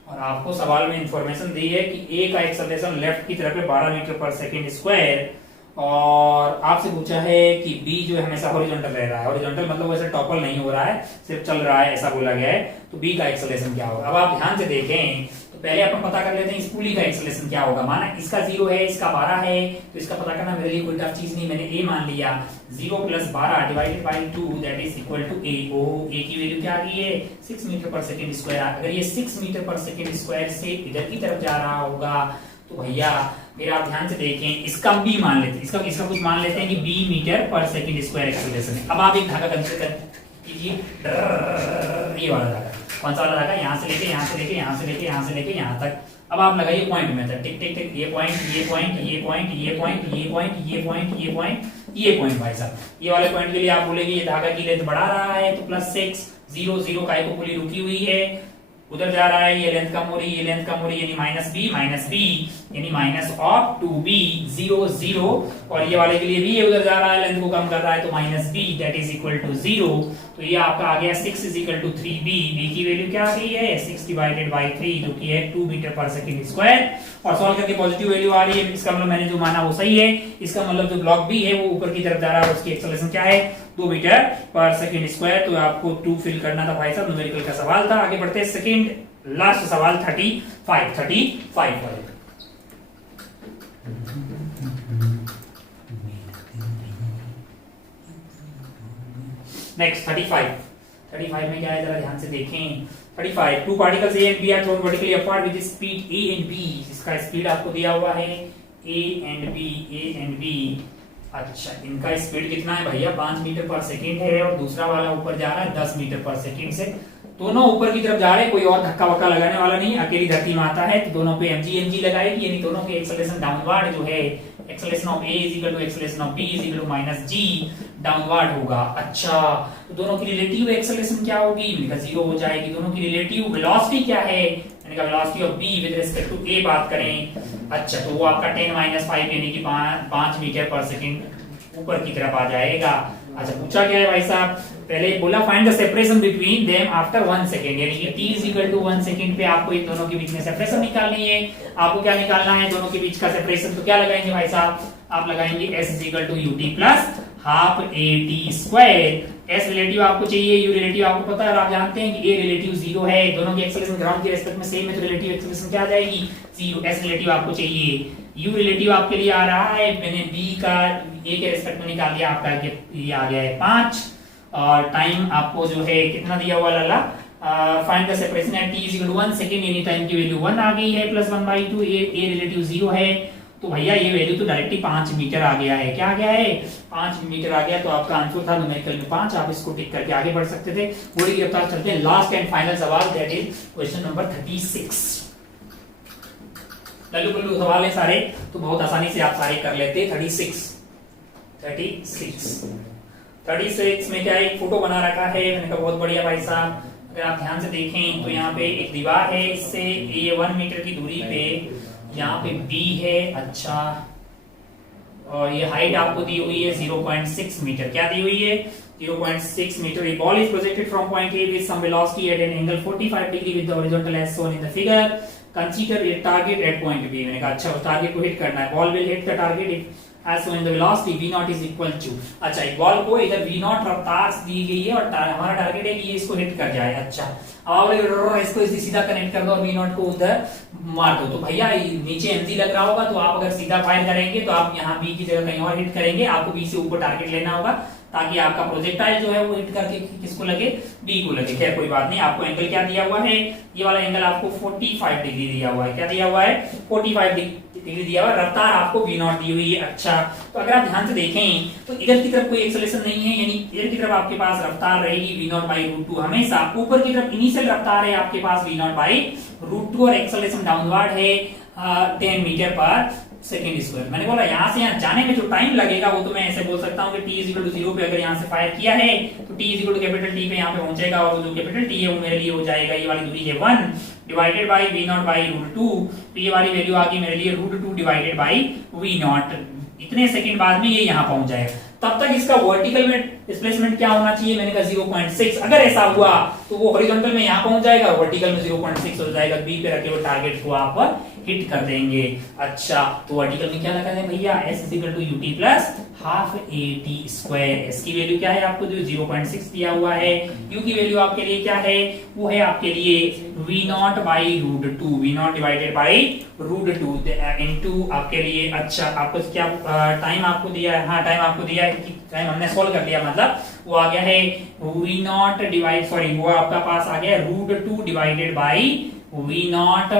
और आपको सवाल में इंफॉर्मेशन दी है कि ए का एक्सेलरेशन लेफ्ट की तरफ है 12 मीटर पर सेकेंड स्क्वायर और आपसे पूछा है कि बी जो है हमेशा हॉरिजॉन्टल रह रहा है। हॉरिजॉन्टल मतलब वैसे टॉपल नहीं हो रहा है, सिर्फ चल रहा है, ऐसा बोला गया है। तो बी का एक्सेलरेशन क्या होगा। अब आप ध्यान से देखें तो पहले अपन पता कर लेते हैं इस पुली का एक्सेलरेशन क्या होगा। माना इसका 0 है इसका 12 है तो इसका पता करना मेरे लिए कोई टफ चीज नहीं, मैंने ए मान लिया। 0 plus 12 divided by 2 that is equal to a. O A की वैल्यू क्या आ गई है 6 मीटर पर सेकेंड स्क्वायर। अगर ये 6 मीटर पर सेकेंड स्क्वायर से इधर की तरफ जा रहा होगा तो भैया फिर आप ध्यान से देखें, इसका बी मान लेते हैं, इसका कुछ मान लेते हैं कि बी मीटर पर सेकंड स्क्वायर एक्सीलरेशन है। अब आप एक धागा कंसीडर कीजिए, ये वाला धागा, कौन सा वाला धागा, यहाँ से लेके यहाँ से लेके यहाँ से लेके यहाँ से लेके यहाँ तक। अब आप लगाइए पॉइंट मेथड, टिक टिक टिक, ये पॉइंट ये पॉइंट ये पॉइंट ये पॉइंट ये पॉइंट ये पॉइंट ये पॉइंट ये पॉइंट। भाई साहब ये वाले पॉइंट के लिए आप बोलेंगे ये धागा की लेंथ बढ़ा रहा है तो +6, 0 0 का को पुली रुकी हुई है, उधर जा रहा है, ये लेंथ कम हो रही है, ये लेंथ कम हो रही है, यानी -b यानी -2b 0 0, और ये वाले के लिए भी ये उधर जा रहा है, लेंथ को कम कर रहा है, तो -b that is equal to 0। तो ये आपका आ गया 6 is equal to 3b। b की वैल्यू क्या आ गई है 6 डिवाइडेड बाय 3 जो कि है 2 मीटर पर सेकंड स्क्वायर, और सॉल्व करके पॉजिटिव वैल्यू आ रही है, इसका मतलब मैंने जो माना वो सही है। इसका मतलब जो ब्लॉक बी है वो ऊपर की तरफ जा रहा है, उसकी एक्सेलरेशन क्या है 2 मीटर पर सेकंड स्क्वायर। तो आपको 2 फिल करना था भाई साहब, न्यूमेरिकल का सवाल था। आगे बढ़ते हैं सेकंड लास्ट सवाल 35 वाले। नेक्स्ट 35 में क्या है जरा ध्यान से देखें। 35 two particles A and B are thrown vertically upward with speed A and B. इसका स्पीड आपको दिया हुआ है ए एंड बी। अच्छा इनका स्पीड कितना है भैया 5 मीटर पर सेकंड है, और दूसरा वाला ऊपर जा रहा है 10 मीटर पर सेकंड से। दोनों ऊपर की तरफ जा रहे हैं, कोई और धक्का वक्का लगाने वाला नहीं, अकेली धरती माता है, तो दोनों पे mg लगाएगी, यानी दोनों के एक्सेलरेशन डाउनवर्ड जो है acceleration of a is equal to acceleration of b is equal to -g downward होगा। अच्छा तो दोनों की रिलेटिव एक्सेलरेशन क्या होगी, मैंने कहा 0 हो जाएगी। दोनों की रिलेटिव वेलोसिटी क्या है, मैंने कहा velocity of b with respect to a बात करें। अच्छा तो वो आपका 10 - 5 यानी कि 5 मीटर पर सेकंड ऊपर की तरफ आ जाएगा। अच्छा पूछा क्या है भाई साहब, पहले बोला find the separation between them after 1 second, यानी कि t is equal to 1 second पे आपको इन दोनों के बीच में सेपरेशन निकालनी है। आपको क्या निकालना है दोनों के बीच का सेपरेशन, तो क्या लगाएंगे भाई साहब, आप लगाएंगे s is equal to ut plus half at square. s relative आपको चाहिए, u रिलेटिव आपको पता है, और आप जानते हैं कि a रिलेटिव 0 है, दोनों की एक्सेलरेशन ग्राउंड के रेस्पेक्ट में सेम है, तो रिलेटिव एक्सेलरेशन क्या आ जाएगी 0। s रिलेटिव आपको चाहिए, u रिलेटिव आपके लिए आ रहा है, मैंने b का a के रेस्पेक्ट में निकाल दिया, आपका ये आ गया है 5, और टाइम आपको जो है कितना दिया हुआ लाला, find the separation at t is equal to 1 second, यानी टाइम की वैल्यू 1 आ गई है, प्लस 1/2 a रिलेटिव 0 है, तो भैया ये वैल्यू तो डायरेक्टली 5 मीटर आ गया है। क्या आ गया है 5 मीटर आ गया, तो आपका आंसर था न्यूमेरिकल में 5। आप इसको टिक करके आगे बढ़ सकते थे। बड़ी गिरफ्तार चलते हैं लास्ट एंड फाइनल सवाल, दैट इज क्वेश्चन नंबर 36। लल्लू पल्लू सवाल है सारे, तो बहुत आसानी से आप सारे कर लेते। 36 में क्या एक फोटो बना रखा है, मैंने कहा बहुत बढ़िया भाई साहब। अगर आप ध्यान से देखें तो यहाँ पे एक दीवार है, इससे ये 1 मीटर की दूरी पे यहाँ पे B है। अच्छा और ये हाइट आपको दी हुई है 0.6 मीटर। क्या दी हुई है 0.6 metre. A ball is projected from point A with some velocity at an angle 45 degree with the horizontal as shown in the figure. Consider a target at point B। मैंने कहा अच्छा उस टारगेट को hit करना है। Ball will hit the target if as shown in the velocity v naught is equal to। अच्छा एक ball को इधर v naught रफ्तार दी गई है और हमारा टारगेट है कि ये इसको हिट कर जाए। अच्छा अब इसको सीधा कनेक्ट कर दो और v naught को उधर मार दो, तो भैया नीचे mg लग रहा होगा, तो आप अगर सीधा फायर करेंगे तो आप यहाँ b की जगह कहीं और हिट करेंगे। आपको b से ऊपर टारगेट लेना होगा ताकि आपका प्रोजेक्टाइल जो है वो हिट करके किसको लगे b को लगे। खैर कोई बात नहीं। आपको एंगल क्या दिया हुआ है, ये वाला एंगल आपको 45 डिग्री दिया हुआ है। क्या दिया हुआ है 45 डिग्री दिया हुआ है। रफ्तार आपको v naught दी हुई है। अच्छा तो अगर आप ध्यान से देखें तो इधर की तरफ कोई एक्सेलरेशन नहीं है, यानी इधर की तरफ आपके पास रफ्तार रहेगी v naught by √2 हमेशा। ऊपर की तरफ इनिशियल रफ्तार है आपके पास v naught by √2 और एक्सेलरेशन डाउनवर्ड है 10 मीटर पर सेकेंड स्क्वायर। मैंने बोला यहाँ से यहाँ जाने में जो टाइम लगेगा वो तो मैं ऐसे बोल सकता हूँ कि t इज इक्वल टू 0 पे अगर यहाँ से फायर किया है तो t is equal to capital T पे यहाँ पे पहुंचेगा, और जो कैपिटल T है वो मेरे लिए हो जाएगा, ये वाली दूरी है 1 divided by v naught by √2। तो ये वाली वैल्यू आ गई मेरे लिए √2 डिवाइडेड बाई v naught। इतने सेकंड बाद में ये यहाँ पहुंच जाएगा। तब तक इसका वर्टिकल में डिस्प्लेसमेंट क्या होना चाहिए, मैंने कहा 0.6। अगर ऐसा हुआ तो वो हॉरिजॉन्टल में यहाँ पहुंच जाएगा, वर्टिकल में 0.6 हो जाएगा। बी पे रखे हुए टारगेट को आप हिट कर देंगे। अच्छा तो वर्टिकल में क्या लगा दें भैया s is equal to ut plus half at square. s की वैल्यू क्या है आपको जो 0.6 दिया हुआ है। u की वैल्यू आपके लिए क्या है, वो है आपके लिए v naught by √2, v naught divided by √2 into आपके लिए। अच्छा आपको क्या टाइम आपको दिया है, हाँ टाइम आपको दिया है, टाइम हमने सोल्व कर लिया, मतलब वो आ गया है v naught डिवाइड वो आपका पास आ गया √2 divided by v naught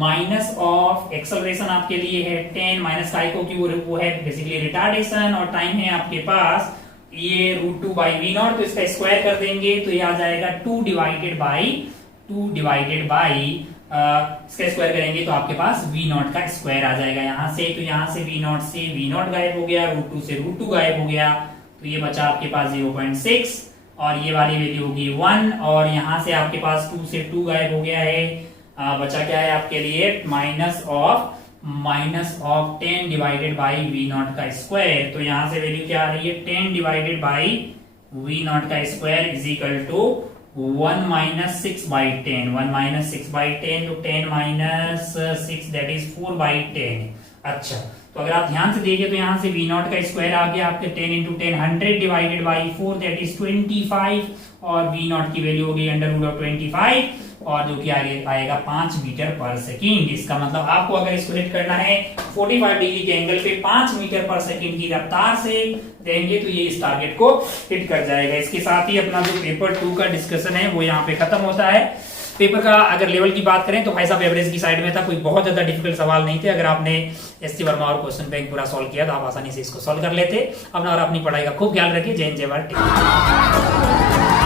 minus of acceleration आपके लिए है 10 माइनस का क्योंकि वो है बेसिकली रिटार्डेशन, और टाइम है आपके पास ये √2 बाई वी नॉट, तो इसका स्क्वायर कर देंगे तो ये आ जाएगा 2 डिवाइडेड बाई इसका स्क्वायर करेंगे तो आपके पास वी नॉट का स्क्वायर आ जाएगा यहां से, तो यहां से वी नॉट गायब हो गया, √2 से √2 गायब हो गया, तो ये बचा आपके पास 0.6 और ये वाली वैल्यू होगी 1, और यहां से आपके पास 2 से 2 गायब हो गया है, बचा क्या है आपके लिए minus of 10 divided by v naught का स्क्वायर, तो यहां से वैल्यू क्या आ रही है 10 डिवाइडेड बाई वी नॉट का square is equal to 1 minus 6 by 10, 1 minus 6 by 10, तो 10 माइनस 6 दैट इज 4 बाई 10। अच्छा, तो अगर आप ध्यान से देखिए तो यहां से वी नॉट का स्क्वायर आ गया आपके 10 into 10 100 divided by 4 that is 25, और वी नॉट की वैल्यू होगी √25, और जो कि आगे आएगा 5 मीटर पर सेकेंड। इसका मतलब आपको अगर इसको हिट करना है 45 डिग्री के एंगल पे 5 मीटर पर सेकेंड की रफ्तार से देंगे तो ये इस टारगेट को हिट कर जाएगा। इसके साथ ही अपना जो पेपर 2 का डिस्कशन है वो यहाँ पे खत्म होता है। पेपर का अगर लेवल की बात करें तो भाई साहब एवरेज की साइड में था, कोई बहुत ज्यादा डिफिकल्ट सवाल नहीं थे। अगर आपने एसटी वर्मा और क्वेश्चन बैंक पूरा सॉल्व किया तो आप आसानी से इसको सॉल्व कर लेते। अपना और अपनी पढ़ाई का खूब ख्याल रखिए। जय हिंद, जय भारत।